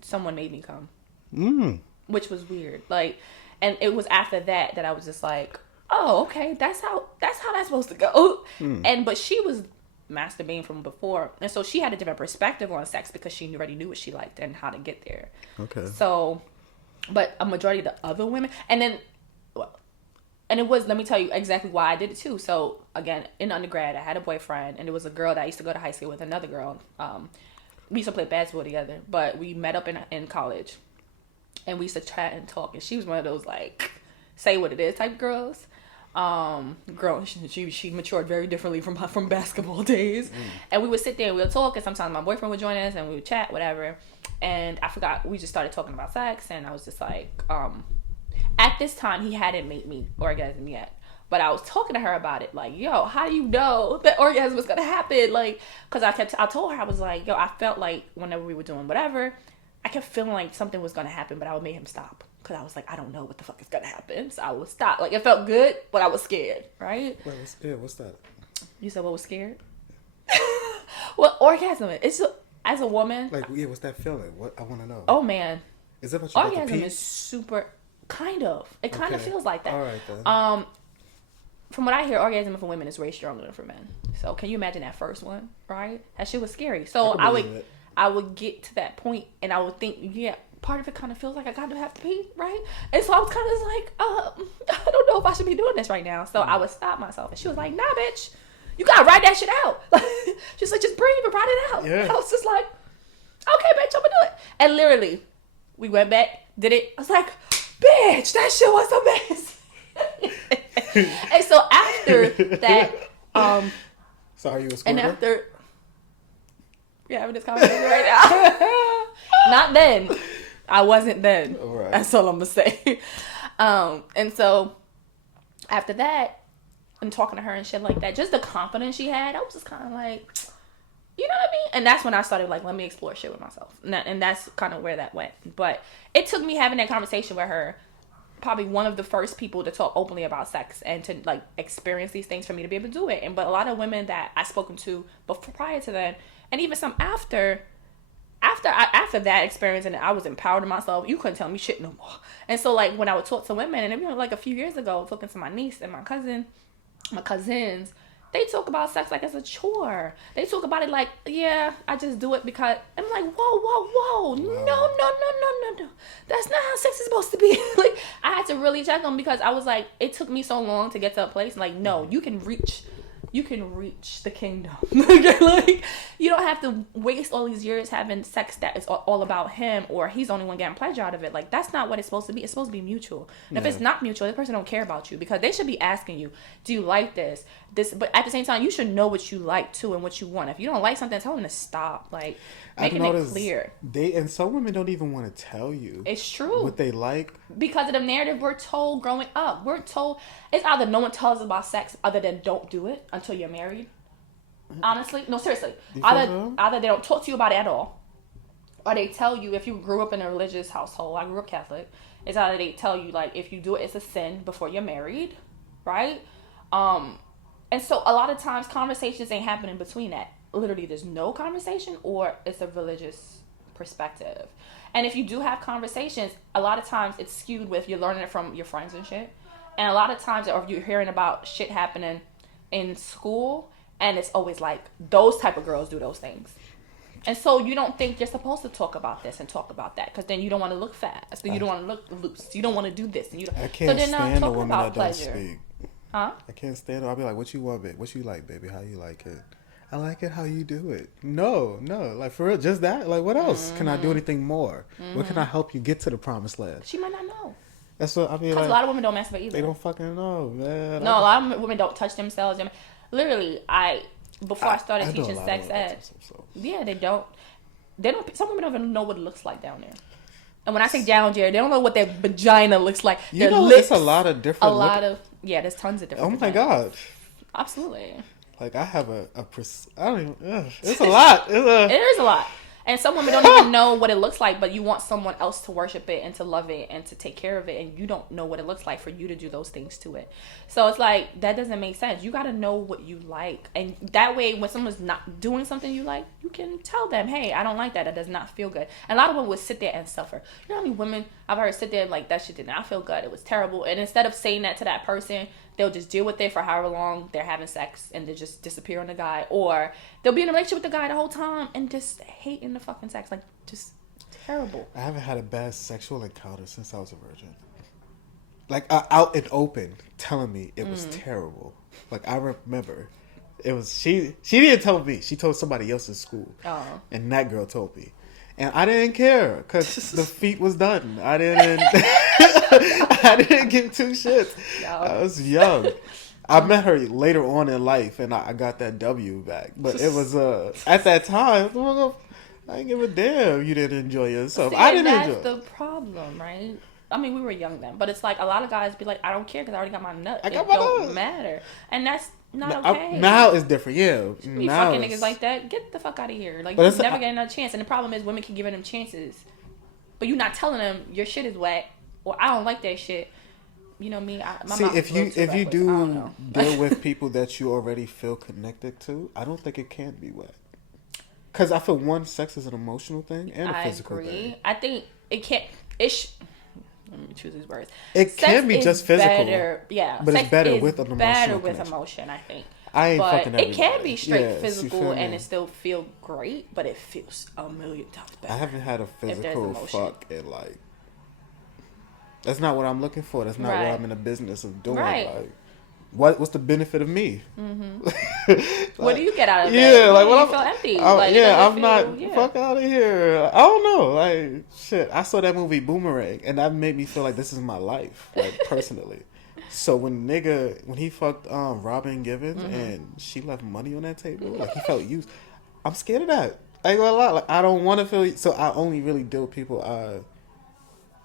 someone made me come. Which was weird. Like, and it was after that I was just like, oh, okay, that's how that's supposed to go. But she was masturbating from before, and so she had a different perspective on sex because she already knew what she liked and how to get there. Okay. So, but a majority of the other women, and then, and it was, let me tell you exactly why I did it too. So again, in undergrad, I had a boyfriend, and it was a girl that I used to go to high school with, another girl. We used to play basketball together, but we met up in college. And we used to chat and talk, and she was one of those like say what it is type girls. Girl, she matured very differently from basketball days. And we would sit there and we would talk, and sometimes my boyfriend would join us and we would chat, whatever. And I forgot, we just started talking about sex, and I was just like, at this time he hadn't made me orgasm yet, but I was talking to her about it, like, yo, how do you know that orgasm was gonna happen? Like, because I told her, I was like, yo, I felt like whenever we were doing whatever, I kept feeling like something was going to happen, but I would make him stop. Because I was like, I don't know what the fuck is going to happen. So I would stop. Like, it felt good, but I was scared, right? Wait, what's that? You said what was scared? Well, orgasm, it's as a woman. Like, yeah, what's that feeling? What I want to know. Oh, man. Is that what you orgasm is super, kind of. It kind of feels like that. All right, then. From what I hear, orgasm for women is way stronger than for men. So can you imagine that first one, right? That shit was scary. So I would get to that point, and I would think, yeah, part of it kind of feels like I kind of have to pee, right? And so I was kind of like, I don't know if I should be doing this right now. So I would stop myself, and she was like, nah, bitch, you gotta write that shit out. She's like, just breathe and write it out. Yeah. I was just like, okay, bitch, I'm gonna do it. And literally, we went back, did it. I was like, bitch, that shit was amazing. And so after that, sorry, you was and after. We're having this conversation right now. Not then. I wasn't then. All right. That's all I'm going to say. And so, after that, and talking to her and shit like that, just the confidence she had, I was just kind of like, you know what I mean? And that's when I started like, let me explore shit with myself. And that's kind of where that went. But it took me having that conversation with her, probably one of the first people to talk openly about sex and to like experience these things for me to be able to do it. But a lot of women that I spoken to before, prior to that, and even some after that experience, and I was empowered in myself, you couldn't tell me shit no more. And so like when I would talk to women, and even like a few years ago, talking to my niece and my cousins, they talk about sex like it's a chore. They talk about it like, yeah, I just do it because. I'm like, whoa, no. That's not how sex is supposed to be. Like, I had to really check them because I was like, it took me so long to get to a place. Like, no, you can reach the kingdom. Like, you don't have to waste all these years having sex that is all about him, or he's the only one getting pleasure out of it. Like, that's not what it's supposed to be. It's supposed to be mutual. And if it's not mutual, the person don't care about you, because they should be asking you, do you like this? But at the same time, you should know what you like too and what you want. If you don't like something, tell them to stop. Like, making it clear. And some women don't even want to tell you. It's true. What they like. Because of the narrative we're told growing up. We're told it's either no one tells us about sex other than don't do it until you're married. Honestly. No, seriously. Either they don't talk to you about it at all, or they tell you, if you grew up in a religious household, I grew up Catholic, it's either they tell you, like, if you do it, it's a sin before you're married, right? And so a lot of times conversations ain't happening between that. Literally, there's no conversation, or it's a religious perspective. And if you do have conversations, a lot of times it's skewed with you're learning it from your friends and shit. And a lot of times, or if you're hearing about shit happening in school, and it's always like those type of girls do those things. And so you don't think you're supposed to talk about this and talk about that, because then you don't want to look fast, then you don't want to look loose, you don't want to do this, and you don't. I can't so stand the women that pleasure. don't speak. Huh? I can't stand it. I'll be like, what you want, babe? What you like, baby? How you like it? I like it how you do it. No. Like, for real, just that? Like, what else? Can I do anything more? What can I help you get to the promised land? She might not know. That's what I mean. Because a lot of women don't masturbate either. They don't fucking know, man. No, a lot of women don't touch themselves. Literally, before I started teaching sex ed, yeah, they don't. Some women don't even know what it looks like down there. And when I say down there, they don't know what their vagina looks like. You know, lips, it's a lot of different. There's tons of different. Oh my god. Absolutely. Like, I have I don't even. It's a lot. It is a lot. And some women don't even know what it looks like, but you want someone else to worship it and to love it and to take care of it, and you don't know what it looks like for you to do those things to it. So it's like, that doesn't make sense. You got to know what you like. And that way, when someone's not doing something you like, you can tell them, hey, I don't like that. That does not feel good. And a lot of women would sit there and suffer. You know how many women I've heard sit there like, that shit did not feel good. It was terrible. And instead of saying that to that person, they'll just deal with it for however long they're having sex and they just disappear on the guy. Or they'll be in a relationship with the guy the whole time and just hating the fucking sex. Like, just terrible. I haven't had a bad sexual encounter since I was a virgin. Like, out and open telling me it was terrible. Like, I remember it was, she didn't tell me. She told somebody else in school. Oh. And that girl told me. And I didn't care because the feat was done. I didn't give two shits. No. I was young. I met her later on in life, and I got that W back. But it was at that time, I didn't give a damn. You didn't enjoy yourself. See, I didn't enjoy. That's the problem, right? I mean, we were young then, but it's like a lot of guys be like, I don't care because I already got my nut. It don't matter, and that's not okay. Now it's different, yeah. You fucking niggas like that, get the fuck out of here. Like, you never get another chance. And the problem is women keep giving them chances, but you're not telling them your shit is wet or I don't like that shit. You know me. If you do deal with people that you already feel connected to, I don't think it can be wet. Because I feel sex is an emotional thing and a physical thing. I think it can't. Let me choose these words. It can be just physical. Yeah. But it's better with an emotional better with connection. emotion, I think. I ain't fucking everybody. It can be straight physical and it still feel great, but it feels a million times better. I haven't had a physical fuck in like. That's not what I'm looking for. That's not what I'm in the business of doing. Right. Like, what's the benefit of me? Mm-hmm. Like, what do you get out of it? Yeah, like you feel empty. Fuck out of here. I don't know. Like, shit. I saw that movie Boomerang, and that made me feel like this is my life, like, personally. So when he fucked Robin Givens and she left money on that table, like, he felt used. I'm scared of that. I ain't gonna lie. Like, I don't want to feel. So I only really deal with people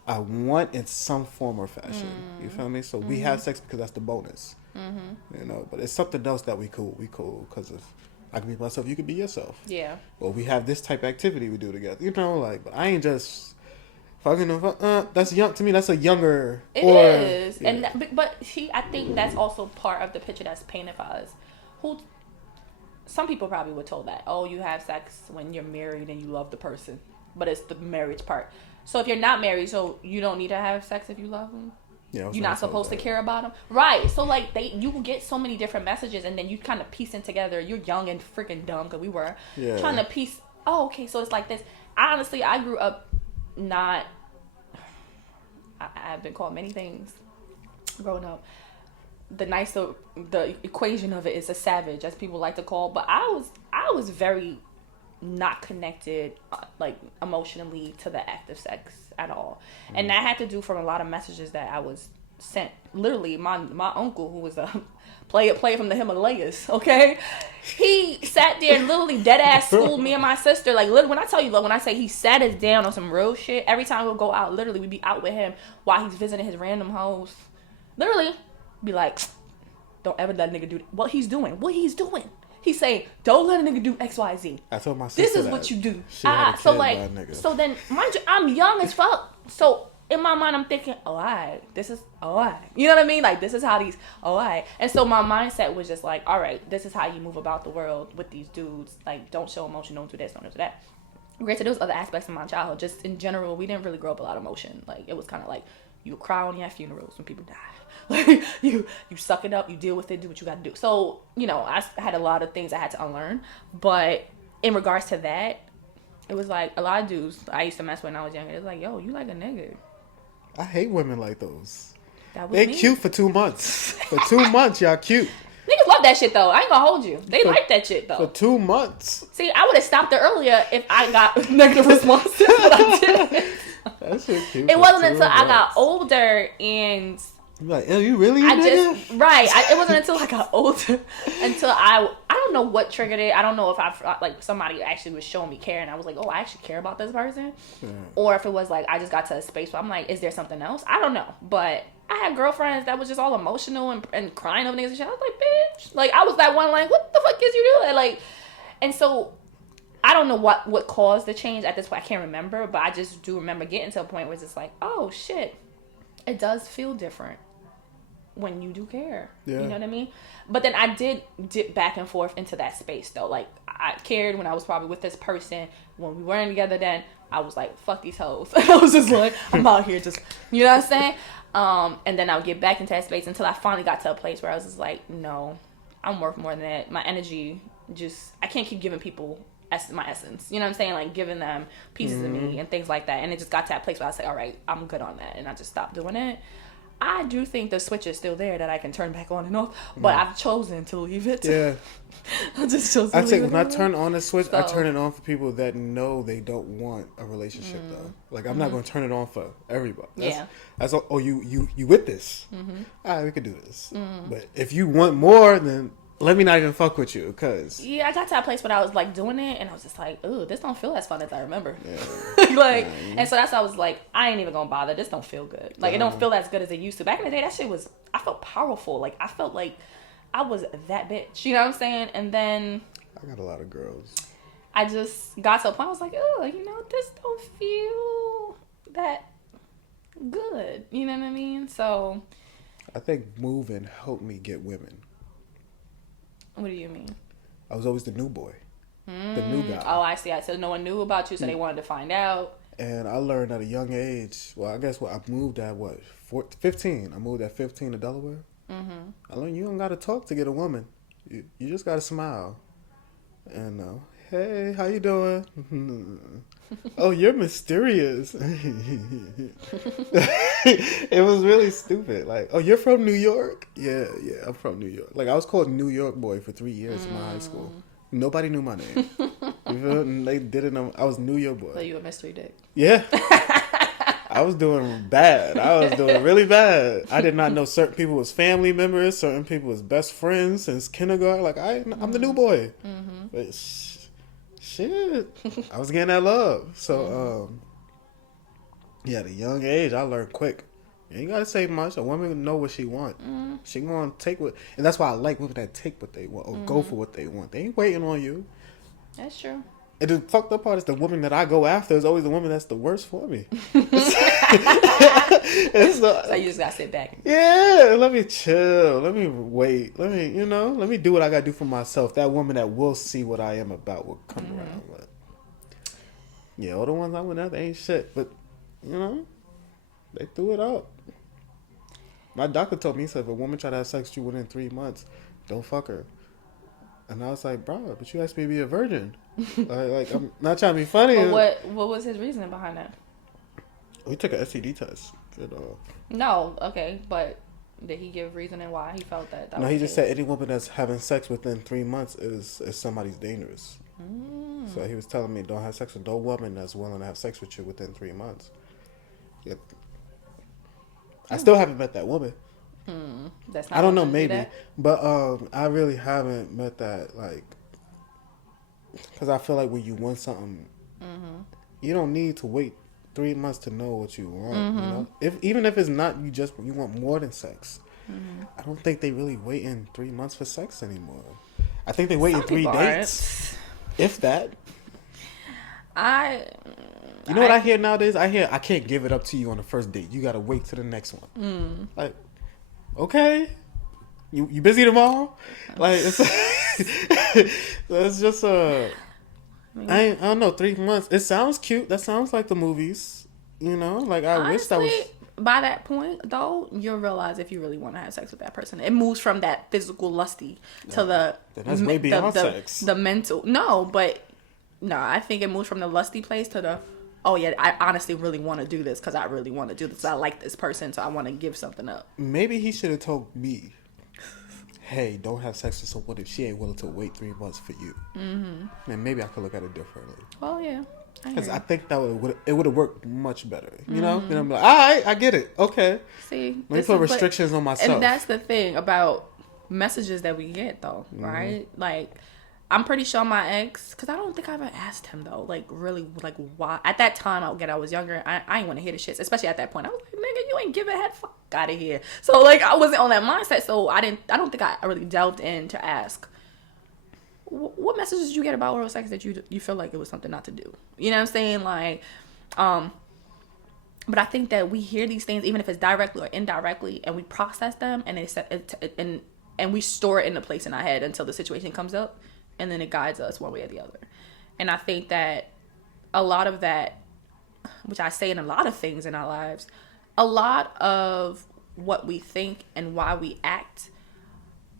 I want in some form or fashion. You feel me? So we have sex because that's the bonus. You know, but it's something else that we cool because of I can be myself, you can be yourself. Yeah. Well, we have this type of activity we do together. You know, like, but I ain't just fucking. That's young to me. That's a younger. It is, yeah. But I think that's also part of the picture that's painted for us. Some people probably were told that, oh, you have sex when you're married and you love the person, but it's the marriage part. So if you're not married, so you don't need to have sex if you love them. Yeah, you're not supposed to care about them, right? So like you will get so many different messages, and then you kind of piecing together. You're young and freaking dumb because we were trying to piece. Oh, okay, so it's like this. Honestly, I grew up not. I've been called many things growing up. The equation of it is a savage, as people like to call. But I was very not connected, like, emotionally to the act of sex at all. And that had to do from a lot of messages that I was sent. Literally, my uncle, who was a player from the Himalayas, okay? He sat there and literally dead ass schooled me and my sister. Like, literally, when I tell you, when I say he sat us down on some real shit, every time we'll go out, literally, we'd be out with him while he's visiting his random hoes. Literally, be like, don't ever let a nigga do that. What he's doing. He's saying, don't let a nigga do X, Y, Z. I told my sister this is that. What you do. So then, mind you, I'm young as fuck. So in my mind, I'm thinking, oh, alright, this is, oh, alright. You know what I mean? Like, this is how these, oh, alright. And so my mindset was just like, alright, this is how you move about the world with these dudes. Like, don't show emotion, don't do this, don't do that. Granted, there was other aspects of my childhood. Just in general, we didn't really grow up a lot of emotion. Like, it was kind of like, You cry on your funerals when people die. Like, you suck it up, you deal with it, do what you got to do. So, you know, I had a lot of things I had to unlearn. But in regards to that, it was like a lot of dudes I used to mess with when I was younger. It was like, yo, you like a nigga. I hate women like those. They cute for 2 months. For 2 months, y'all cute. Niggas love that shit, though. I ain't gonna hold you. They like that shit, though. For 2 months. See, I would have stopped it earlier if I got negative responses, but I didn't. That shit cute. It wasn't until I got older and... You're like, oh, you really? It wasn't until I got older until I don't know what triggered it. I don't know if like somebody actually was showing me care and I was like, oh, I actually care about this person, or if it was like I just got to a space where I'm like, is there something else? I don't know, but I had girlfriends that was just all emotional and crying over niggas and shit. I was like, bitch, like I was that one like, what the fuck is you doing? Like, and so I don't know what caused the change at this point. I can't remember, but I just do remember getting to a point where it's just like, oh shit, it does feel different when you do care. You know what I mean? But then I did dip back and forth into that space though. Like I cared when I was probably with this person. When we weren't together then, I was like, fuck these hoes. I was just like, I'm out here just, you know what I'm saying? And then I would get back into that space until I finally got to a place where I was just like, no, I'm worth more than that. My energy I can't keep giving people my essence. You know what I'm saying? Like giving them pieces of me and things like that. And it just got to that place where I was like, all right, I'm good on that. And I just stopped doing it. I do think the switch is still there that I can turn back on and off, but I've chosen to leave it. Yeah. I just chose to I leave think it. when I turn on the switch, I turn it on for people that know they don't want a relationship though. Like I'm not going to turn it on for everybody. That's all, oh, you with this. All right, we could do this. But if you want more, then let me not even fuck with you, cause I got to that place where I was like doing it, and I was just like, "Ooh, this don't feel as fun as I remember." Like, and so that's why I was like, "I ain't even gonna bother. This don't feel good. Like, it don't feel as good as it used to. Back in the day, that shit was. I felt powerful. Like, I felt like I was that bitch. You know what I'm saying? And then I got a lot of girls. I just got to a point. I was like, "Oh, you know, this don't feel that good." You know what I mean? So, I think moving helped me get women. What do you mean? I was always the new boy. The new guy. Oh, I see. So no one knew about you, so they wanted to find out. And I learned at a young age. Well, I guess I moved at 15. I moved at 15 to Delaware. I learned you don't got to talk to get a woman. You just got to smile. And, hey, how you doing? Oh, you're mysterious. It was really stupid. Like, oh, you're from New York? Yeah, I'm from New York. Like, I was called New York boy for 3 years in my high school. Nobody knew my name. They didn't know. I was New York boy. So you a mystery dick? Yeah. I was doing bad. I was doing really bad. I did not know certain people was family members. Certain people was best friends since kindergarten. Like, I'm the new boy. But shit, I was getting that love. So, at a young age, I learned quick. You ain't gotta say much. A woman know what she want. She gonna take what, and that's why I like women that take what they want or go for what they want. They ain't waiting on you. That's true. And the fucked up part is the woman that I go after is always the woman that's the worst for me. So you just gotta sit back. Yeah, let me chill. Let me wait. Let me do what I gotta do for myself. That woman that will see what I am about will come around. But yeah, all the ones I went after ain't shit. But they threw it out. My doctor told me, he said, if a woman try to have sex with you within 3 months, don't fuck her. And I was like, bro, but you asked me to be a virgin. like I'm not trying to be funny. But what was his reasoning behind that? We took an STD test. No, okay, but did he give reasoning why he felt that? No, he just said any woman that's having sex within 3 months is somebody's dangerous. So he was telling me, don't have sex with no woman that's willing to have sex with you within 3 months. Yeah. I still haven't met that woman. That's not I don't know, maybe, but I really haven't met that, like, because I feel like when you want something, you don't need to wait 3 months to know what you want. You know, even if it's not you want more than sex. I don't think they really wait in 3 months for sex anymore. I think they wait in 3 dates, if that. You know what I hear nowadays? I hear I can't give it up to you on the first date. You gotta wait till the next one. Like, okay, you busy tomorrow? Like, it's just I don't know. 3 months. It sounds cute. That sounds like the movies. Like I Honestly, wish that was. by that point, though, you'll realize if you really want to have sex with that person. It moves from that physical lusty to that's way beyond sex. The mental. No, I think it moves from the lusty place to the, oh yeah, I honestly really want to do this because I really want to do this. I like this person, so I want to give something up. Maybe he should have told me, hey, don't have sex with someone if she ain't willing to wait 3 months for you. Mm-hmm. And maybe I could look at it differently. Oh yeah. Because I think that it would have worked much better, you know? And I'm like, all right, I get it. Okay. See, let me put restrictions on myself. And that's the thing about messages that we get, though, right? Like, I'm pretty sure my ex, because I don't think I ever asked him, though, like, really, like, why. At that time, I was younger, I ain't want to hear the shits, especially at that point. I was like, nigga, you ain't giving a head, fuck out of here. So, like, I wasn't on that mindset, so I don't think I really delved in to ask, what messages did you get about oral sex that you feel like it was something not to do? You know what I'm saying? Like, but I think that we hear these things, even if it's directly or indirectly, and we process them, and and we store it in a place in our head until the situation comes up, and then it guides us one way or the other. And I think that a lot of that, which I say in a lot of things in our lives, a lot of what we think and why we act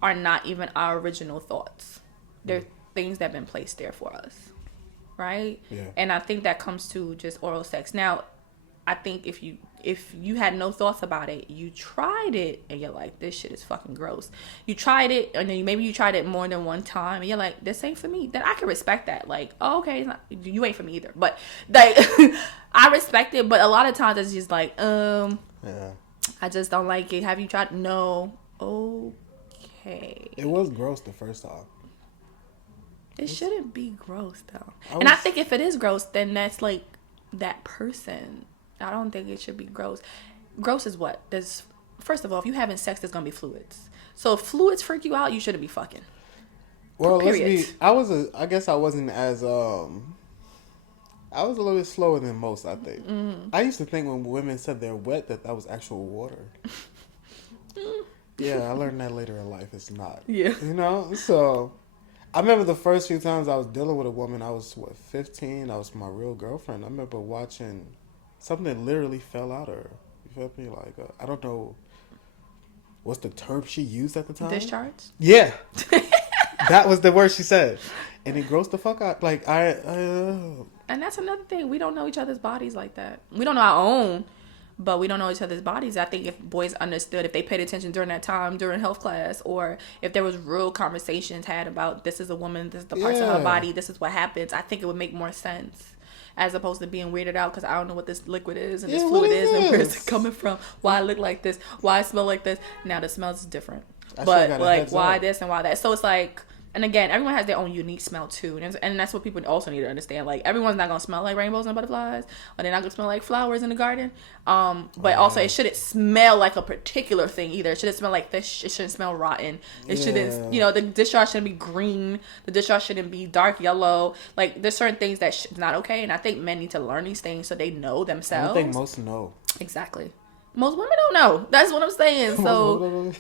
are not even our original thoughts. They're things that have been placed there for us, right? Yeah. And I think that comes to just oral sex. Now, I think if you had no thoughts about it, you tried it, and you're like, this shit is fucking gross. You tried it, and then maybe you tried it more than one time, and you're like, this ain't for me. Then I can respect that. Like, oh, okay, you ain't for me either. But like, I respect it. But a lot of times it's just like, yeah, I just don't like it. Have you tried? No. Okay. It was gross the first time. It shouldn't be gross, though. I think if it is gross, then that's like that person. I don't think it should be gross. Gross is what? First of all, if you having sex, there's going to be fluids. So if fluids freak you out, you shouldn't be fucking. Well, I guess I wasn't as, I was a little bit slower than most, I think. Mm-hmm. I used to think when women said they're wet, that was actual water. Yeah, I learned that later in life. It's not. Yeah. You know? So I remember the first few times I was dealing with a woman, I was, 15? I was my real girlfriend. I remember watching something that literally fell out of her. You feel me? Like, I don't know, what's the term she used at the time? Discharge? Yeah. That was the word she said. And it grossed the fuck out. Like, And that's another thing. We don't know each other's bodies like that. We don't know our own, but we don't know each other's bodies. I think if boys understood, if they paid attention during that time, during health class, or if there was real conversations had about this is a woman, this is the parts of her body, this is what happens, I think it would make more sense. As opposed to being weirded out because I don't know what this liquid is and this fluid is and where it's coming from, why I look like this, why I smell like this. Now the smells is different. But like why this and why that. So it's like, and again, everyone has their own unique smell too, and that's what people also need to understand. Like, everyone's not gonna smell like rainbows and butterflies, or they're not gonna smell like flowers in the garden. But also, it shouldn't smell like a particular thing either. It shouldn't smell like fish. It shouldn't smell rotten. It shouldn't, the discharge shouldn't be green. The discharge shouldn't be dark yellow. Like, there's certain things that's not okay, and I think men need to learn these things so they know themselves. I think most know. Exactly. Most women don't know. That's what I'm saying. So,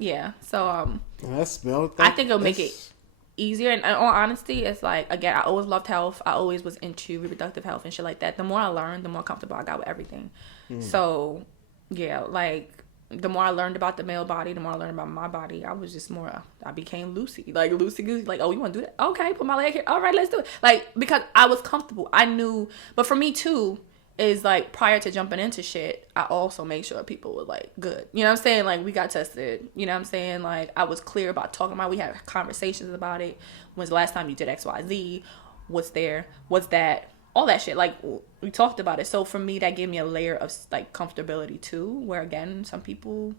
yeah. So, that smell thing, I think it'll make it easier. And in all honesty, it's like, again, I always loved health. I always was into reproductive health and shit like that. The more I learned, the more comfortable I got with everything. So, yeah, like, the more I learned about the male body, the more I learned about my body, I was just more, I became loosey. Like, loosey-goosey. Like, oh, you want to do that? Okay, put my leg here. All right, let's do it. Like, because I was comfortable. I knew. But for me, too, is like, prior to jumping into shit, I also made sure people were like good. You know what I'm saying? Like, we got tested. You know what I'm saying? Like, I was clear about talking about. We had conversations about it. When's the last time you did X, Y, Z? What's there? What's that? All that shit. Like, we talked about it. So for me, that gave me a layer of like comfortability too. Where again, some people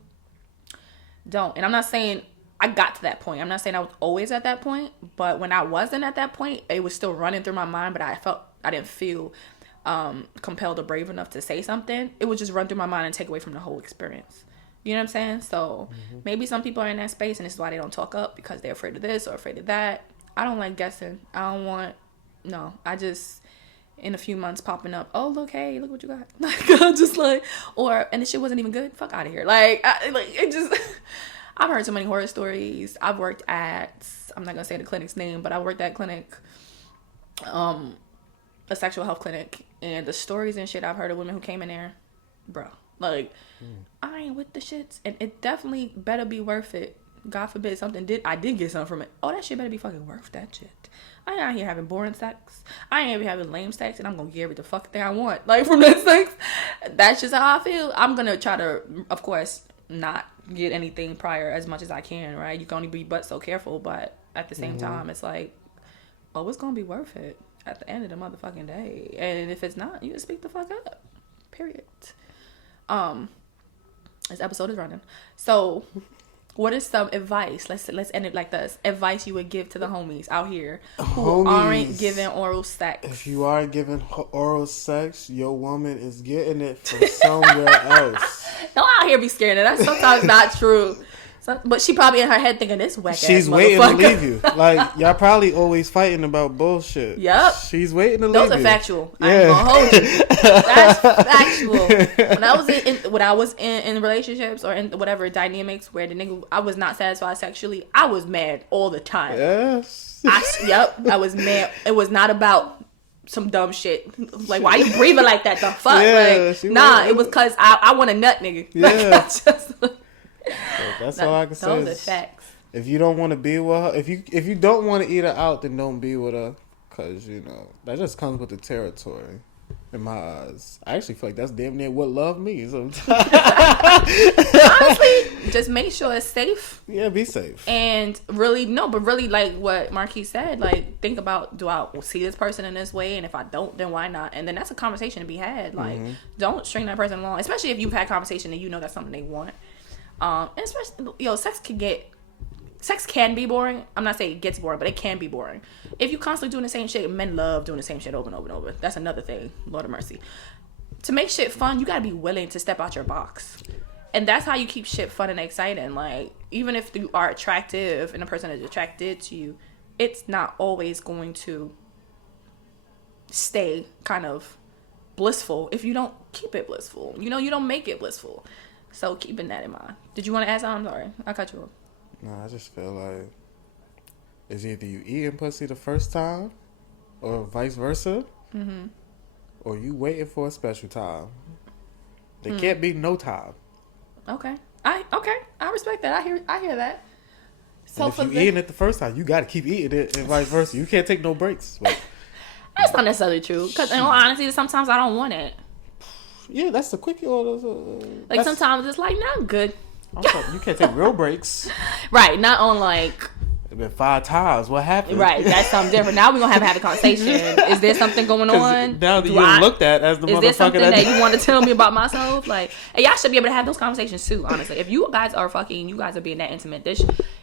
don't. And I'm not saying I got to that point. I'm not saying I was always at that point. But when I wasn't at that point, it was still running through my mind. But I didn't feel compelled or brave enough to say something. It would just run through my mind and take away from the whole experience. You know what I'm saying? So maybe some people are in that space and this is why they don't talk up, because they're afraid of this or afraid of that. I don't like guessing. I just, in a few months popping up, oh, look, hey, look what you got. Like, I'm just like, and this shit wasn't even good. Fuck out of here. Like it just, I've heard so many horror stories. I've worked at, I'm not gonna say the clinic's name, but I worked at clinic, a sexual health clinic, and the stories and shit I've heard of women who came in there bro, like, I ain't with the shits, and it definitely better be worth it. God forbid I did get something from it. Oh, that shit better be fucking worth that shit. I ain't out here having boring sex. I ain't here having lame sex, and I'm gonna get every the fuck thing I want, like, from this sex. That's just how I feel. I'm gonna try to, of course, not get anything prior as much as I can, right? You can only be but so careful, but at the same time, it's like, oh, it's gonna be worth it at the end of the motherfucking day. And if it's not, you just speak the fuck up. Period. This episode is running. So, what is some advice? Let's end it like this. Advice you would give to the homies out here who aren't giving oral sex. If you are giving oral sex, your woman is getting it from somewhere else. Don't out here be scared of that. That's sometimes not true. But she probably in her head thinking this whack ass motherfucker. She's waiting to leave you. Like, y'all probably always fighting about bullshit. Yep. She's waiting to leave you. Those are factual. Yeah. I ain't gonna hold you. That's factual. When I was in relationships or in whatever dynamics where the nigga, I was not satisfied sexually, I was mad all the time. Yes. I was mad. It was not about some dumb shit. Like, why you breathing like that? The fuck? Yeah, like, nah, it was because I want a nut, nigga. Yeah. Like, that's all I can say. Those are facts. If you don't want to be with her, if you don't want to eat her out, then don't be with her. Because, you know, that just comes with the territory in my eyes. I actually feel like that's damn near what love means sometimes. Honestly, just make sure it's safe. Yeah, be safe. And really, like what Marquis said, like, think about, do I see this person in this way? And if I don't, then why not? And then that's a conversation to be had. Like, don't string that person along, especially if you've had conversation and you know that's something they want. And especially, sex can be boring. I'm not saying it gets boring, but it can be boring. If you constantly doing the same shit, men love doing the same shit over and over and over. That's another thing. Lord of mercy. To make shit fun, you gotta be willing to step out your box. And that's how you keep shit fun and exciting. Like, even if you are attractive and a person is attracted to you, it's not always going to stay kind of blissful if you don't keep it blissful. You know, you don't make it blissful. So keeping that in mind. Did you want to ask something? I'm sorry, I cut you off. No, I just feel like it's either you eating pussy the first time, or vice versa, or you waiting for a special time. There can't be no time. Okay, I respect that. I hear that. So and if you eating it the first time, you got to keep eating it, and vice versa. You can't take no breaks. But, that's not necessarily true. Because in all honesty, sometimes I don't want it. Yeah, that's the quickie order. Like, sometimes it's like, nah, I'm good. You can't take real breaks. Right, not on like... It's been 5 times. What happened? Right, that's something different. Now we're going to have a conversation. Is there something going on? Now that you're looked at as the motherfucker... Is there something that you want to tell me about myself? Like, and y'all should be able to have those conversations too, honestly. If you guys are fucking, you guys are being that intimate,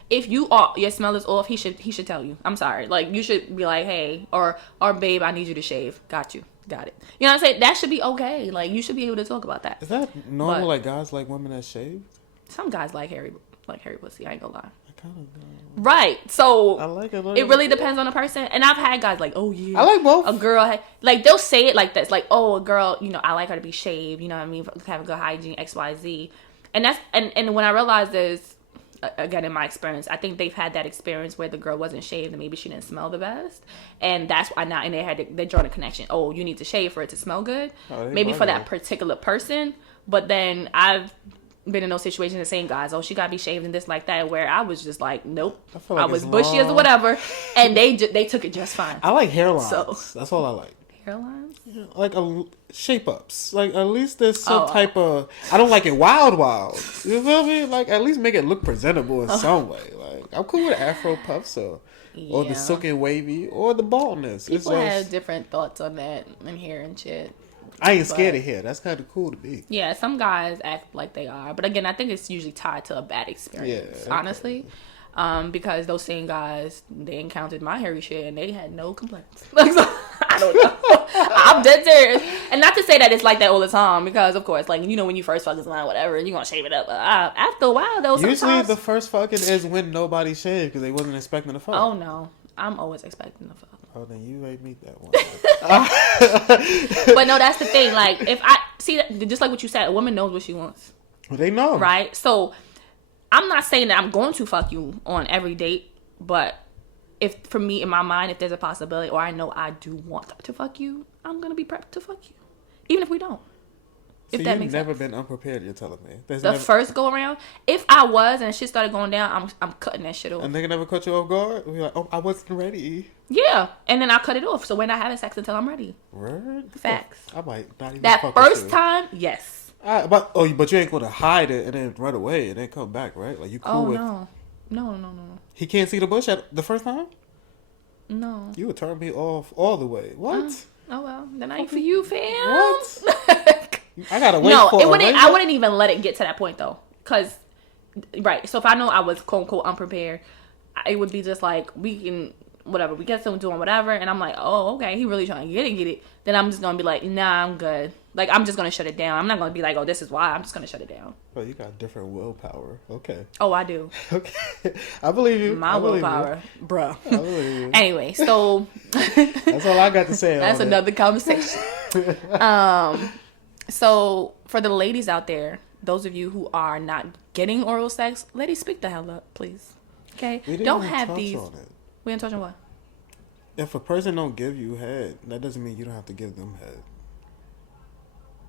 if you are, your smell is off, he should tell you. I'm sorry. Like, you should be like, hey, or babe, I need you to shave. Got you. Got it. You know what I'm saying? That should be okay. Like, you should be able to talk about that. Is that normal? But, like, guys like women that shave? Some guys like hairy pussy. I ain't gonna lie. I kind of know. Right. So I like it. It really depends on the person. And I've had guys like, oh yeah, I like both. A girl, like, they'll say it like this, like, oh, a girl, you know, I like her to be shaved. You know what I mean? Have good hygiene, XYZ. And that's and when I realized this, again, in my experience, I think they've had that experience where the girl wasn't shaved and maybe she didn't smell the best, and that's why now, and they drawn a connection. Oh, you need to shave for it to smell good, maybe for that particular person. But then I've been in those situations, the same guys, oh, she gotta be shaved and this like that, where I was just like, nope, I was bushy as whatever, and they took it just fine. I like hairlines. So, that's all I like. Hairlines? Yeah, like shape ups. Like, at least there's some type of... I don't like it wild. You feel me? Like, at least make it look presentable in some way. Like, I'm cool with afro puffs or the silky and wavy or the baldness. People have different thoughts on that and hair and shit. I ain't scared of hair. That's kind of cool to be. Yeah, some guys act like they are. But again, I think it's usually tied to a bad experience, honestly. Because those same guys, they encountered my hairy shit and they had no complaints. I don't know. I'm dead serious. And not to say that it's like that all the time, because of course, like, you know, when you first fuck someone, whatever, you're gonna shave it up. After a while, though, usually the first fucking is when nobody shaved because they wasn't expecting to fuck. Oh no, I'm always expecting to fuck. Oh, then you ain't meet that one. But no, that's the thing. Like, if I see that, just like what you said, a woman knows what she wants. Well, they know, right? So I'm not saying that I'm going to fuck you on every date, but if, for me, in my mind, if there's a possibility, or I know I do want to fuck you, I'm gonna be prepped to fuck you, even if we don't. If So that you've makes never sense. been unprepared, you're telling me. The first go around, if I was and shit started going down, I'm cutting that shit off. A nigga never caught you off guard? You're like, oh, I wasn't ready. Yeah, and then I'll cut it off. So we're not having sex until I'm ready. Word? Facts. I might not even That fuck first with you. time, yes. But you ain't gonna hide it and then run away and then come back, right? Like you cool with? No. He can't see the bush at the first time. No. You would turn me off all the way. What? Oh well, then I ain't for you, fam. What? I gotta wait for it wouldn't. I wouldn't even let it get to that point though, cause right. So if I know I was quote unquote unprepared, it would be just like we can whatever we get someone doing whatever, and I'm like, oh okay, he really trying to get it. Then I'm just gonna be like, nah, I'm good. Like I'm just gonna shut it down. I'm not gonna be like, oh, this is why. I'm just gonna shut it down. Oh, you got different willpower. Okay. Oh, I do. Okay, I believe you. My willpower, bruh. I believe you. Anyway, so that's all I got to say. That's another conversation. So for the ladies out there, those of you who are not getting oral sex, ladies, speak the hell up, please. Okay, don't have these. We didn't touch on what? If a person don't give you head, that doesn't mean you don't have to give them head.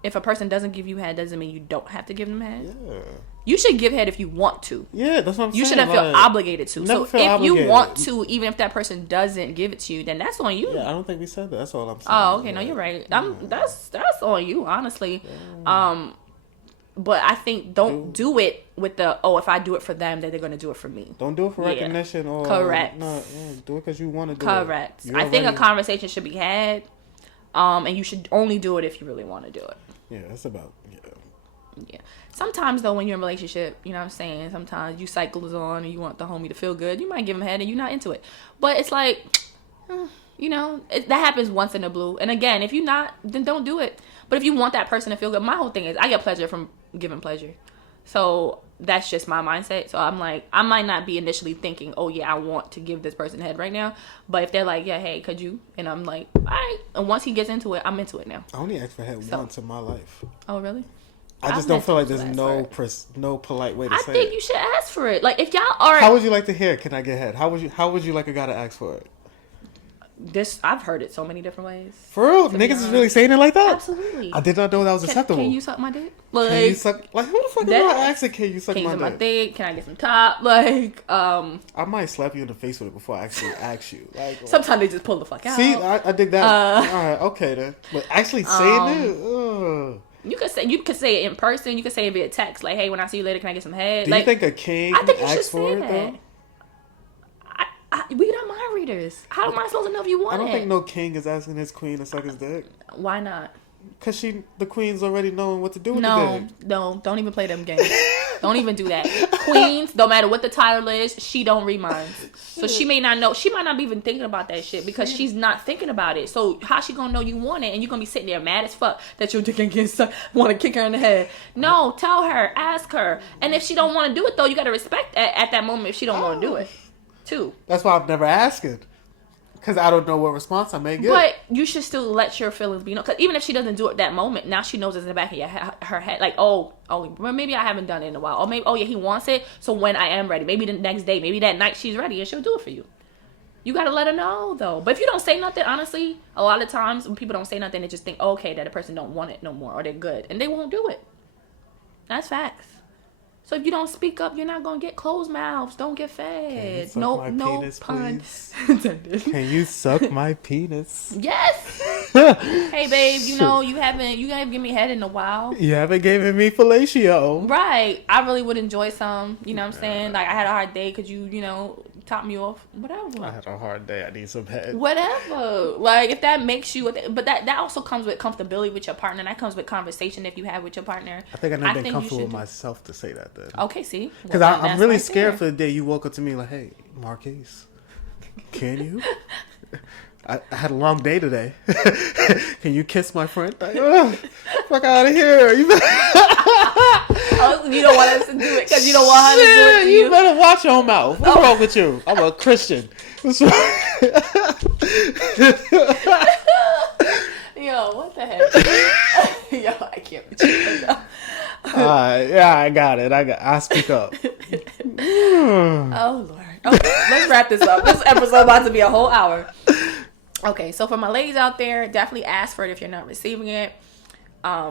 If a person doesn't give you head, doesn't mean you don't have to give them head. Yeah. You should give head if you want to. Yeah, that's what I'm saying. You shouldn't feel obligated to. So if you want to, even if that person doesn't give it to you, then that's on you. Yeah, I don't think we said that. That's all I'm saying. Oh, okay. No, you're right. That's on you, honestly. Yeah. But I think don't do it with the, if I do it for them, then they're going to do it for me. Don't do it for recognition or... Correct. No, do it because you want to do Correct. it. I think a conversation should be had, and you should only do it if you really want to do it. Yeah, that's about... Yeah. Sometimes, though, when you're in a relationship, you know what I'm saying? Sometimes you cycle on and you want the homie to feel good. You might give him head and you're not into it. But it's like, that happens once in a blue. And again, if you're not, then don't do it. But if you want that person to feel good, my whole thing is I get pleasure from giving pleasure. So that's just my mindset. So I'm like, I might not be initially thinking, oh yeah, I want to give this person head right now. But if they're like, yeah, hey, could you? And I'm like, all right. And once he gets into it, I'm into it now. I only asked for head once in my life. Oh, really? I just don't feel like there's no polite way to say it. I think you should ask for it. Like if y'all are... How would you like to hear, can I get head? How would you like a guy to ask for it? I've heard it so many different ways. For real? Niggas is really saying it like that? Absolutely. I did not know that was acceptable. Can you suck my dick? Like, can you suck... Like, who the fuck is not asking, can you suck my dick? Can I get some top? Like, I might slap you in the face with it before I actually ask you. Like, sometimes they just pull the fuck out. See, I dig that. All right, okay then. But actually saying it... You could say it in person. You could say it via text. Like, hey, when I see you later, can I get some head? Do you think a king asks for it, though? We not mind readers. How am I supposed to know if you want it? I don't think no king is asking his queen to suck his dick. Why not? Because the queen's already knowing what to do with the dick. No, don't even play them games. Don't even do that. Queens, no matter what the title is, she don't read minds. So she may not know. She might not be even thinking about that shit because she's not thinking about it. So how she gonna know you want it and you're gonna be sitting there mad as fuck that your dick ain't getting sucked, want to kick her in the head? No, tell her, ask her. And if she don't want to do it though, you gotta respect at that moment if she don't want to do it too. That's why I'm never asking. Because I don't know what response I may get. But you should still let your feelings be known. Because even if she doesn't do it that moment, now she knows it's in the back of her head. Like, well, maybe I haven't done it in a while. Or maybe, he wants it. So when I am ready, maybe the next day, maybe that night she's ready and she'll do it for you. You got to let her know, though. But if you don't say nothing, honestly, a lot of times when people don't say nothing, they just think, okay, that the person don't want it no more or they're good. And they won't do it. That's facts. So if you don't speak up, you're not gonna get closed mouths. Don't get fed. No pun. Can you suck my penis? Yes. Hey babe, you haven't given me head in a while. You haven't given me fellatio. Right. I really would enjoy some. You know what I'm saying? Like I had a hard day. Could you top me off? Whatever. I had a hard day. I need some head. Whatever. Like if that makes you, but that also comes with comfortability with your partner. That comes with conversation if you have with your partner. I think I've never been comfortable with myself to say that. Okay, see, because I'm really scared for the day you woke up to me like, "Hey, Marquis, can you? I had a long day today. Can you kiss my friend? Like, fuck out of here! You don't want us to do it because you don't want her to do it to you. You better watch your mouth. What's wrong with you? I'm a Christian. Yo, what the heck? Yo, I can't be cheating though. Yeah, I got it. I speak up. Oh Lord. Okay, let's wrap this up. This episode about to be a whole hour. Okay, so for my ladies out there, definitely ask for it if you're not receiving it.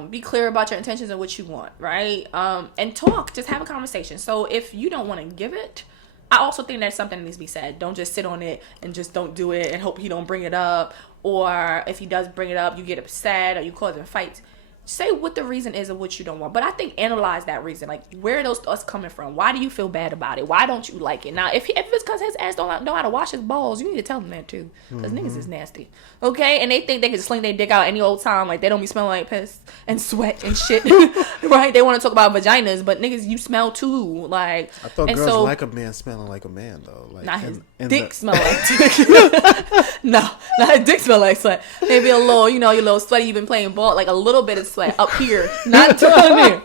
Be clear about your intentions and what you want, right? And talk. Just have a conversation. So if you don't want to give it, I also think there's something that needs to be said. Don't just sit on it and just don't do it and hope he don't bring it up. Or if he does bring it up, you get upset or you cause him fights. Say what the reason is of what you don't want. But I think analyze that reason. Like, where are those thoughts coming from? Why do you feel bad about it? Why don't you like it? Now, if it's because his ass don't know how to wash his balls, you need to tell him that too. Because niggas is nasty. Okay? And they think they can just sling their dick out any old time. Like, they don't be smelling like piss and sweat and shit. Right? They want to talk about vaginas, but niggas, you smell too. Like, I thought girls like a man smelling like a man, though. Like, not his dick smell like dick. No, not his dick smell like sweat. Maybe a little, your little sweaty, you've been playing ball, like a little bit of sweat up here, not down there.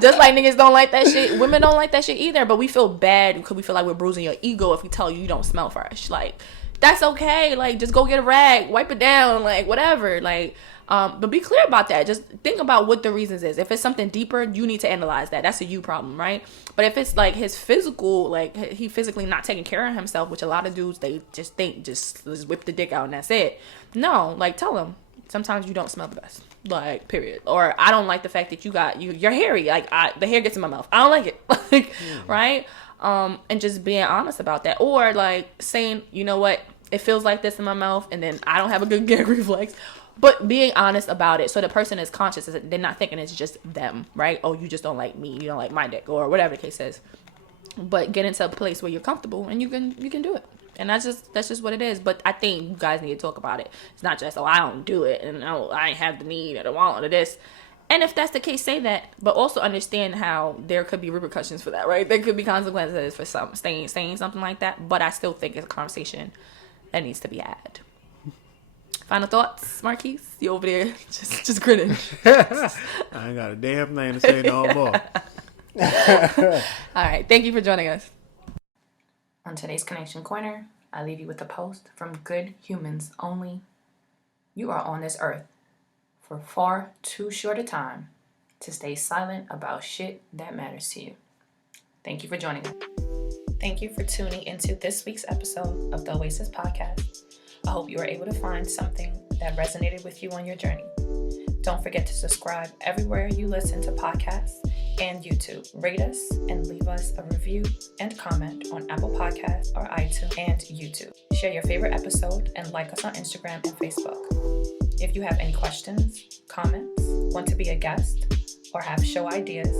Just like niggas don't like that shit. Women don't like that shit either, but we feel bad because we feel like we're bruising your ego if we tell you don't smell fresh. Like, that's okay. Like, just go get a rag, wipe it down, like, whatever. Like, but be clear about that. Just think about what the reasons is. If it's something deeper, you need to analyze that. That's a you problem, right? But if it's like his physical, like he physically not taking care of himself, which a lot of dudes, they just think just whip the dick out and that's it. No, like, tell him sometimes you don't smell the best, like, period. Or I don't like the fact that you're hairy. Like, the hair gets in my mouth. I don't like it. Like, right? And just being honest about that. Or like saying, you know what, it feels like this in my mouth, and then I don't have a good gag reflex. But being honest about it, so the person is conscious, they're not thinking it's just them, right? Oh, you just don't like me, you don't like my dick, or whatever the case is. But get into a place where you're comfortable and you can do it, and that's just what it is. But I think you guys need to talk about it. It's not just, oh, I don't do it, and oh, I ain't have the need or the want or this. And if that's the case, say that, but also understand how there could be repercussions for that, right? There could be consequences for saying something like that. But I still think it's a conversation that needs to be had. Final thoughts, Marquis? You over there just grinning. I ain't got a damn thing to say no more. All right. Thank you for joining us. On today's Connection Corner, I leave you with a post from Good Humans Only. You are on this earth for far too short a time to stay silent about shit that matters to you. Thank you for joining us. Thank you for tuning into this week's episode of the Oasis podcast. I hope you were able to find something that resonated with you on your journey. Don't forget to subscribe everywhere you listen to podcasts and YouTube. Rate us and leave us a review and comment on Apple Podcasts or iTunes and YouTube. Share your favorite episode and like us on Instagram and Facebook. If you have any questions, comments, want to be a guest, or have show ideas,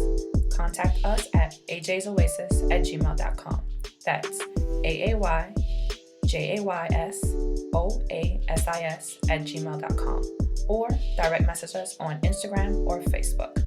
contact us at ajaysoasis@gmail.com. That's AAYJAYSOASIS@gmail.com, or direct message us on Instagram or Facebook.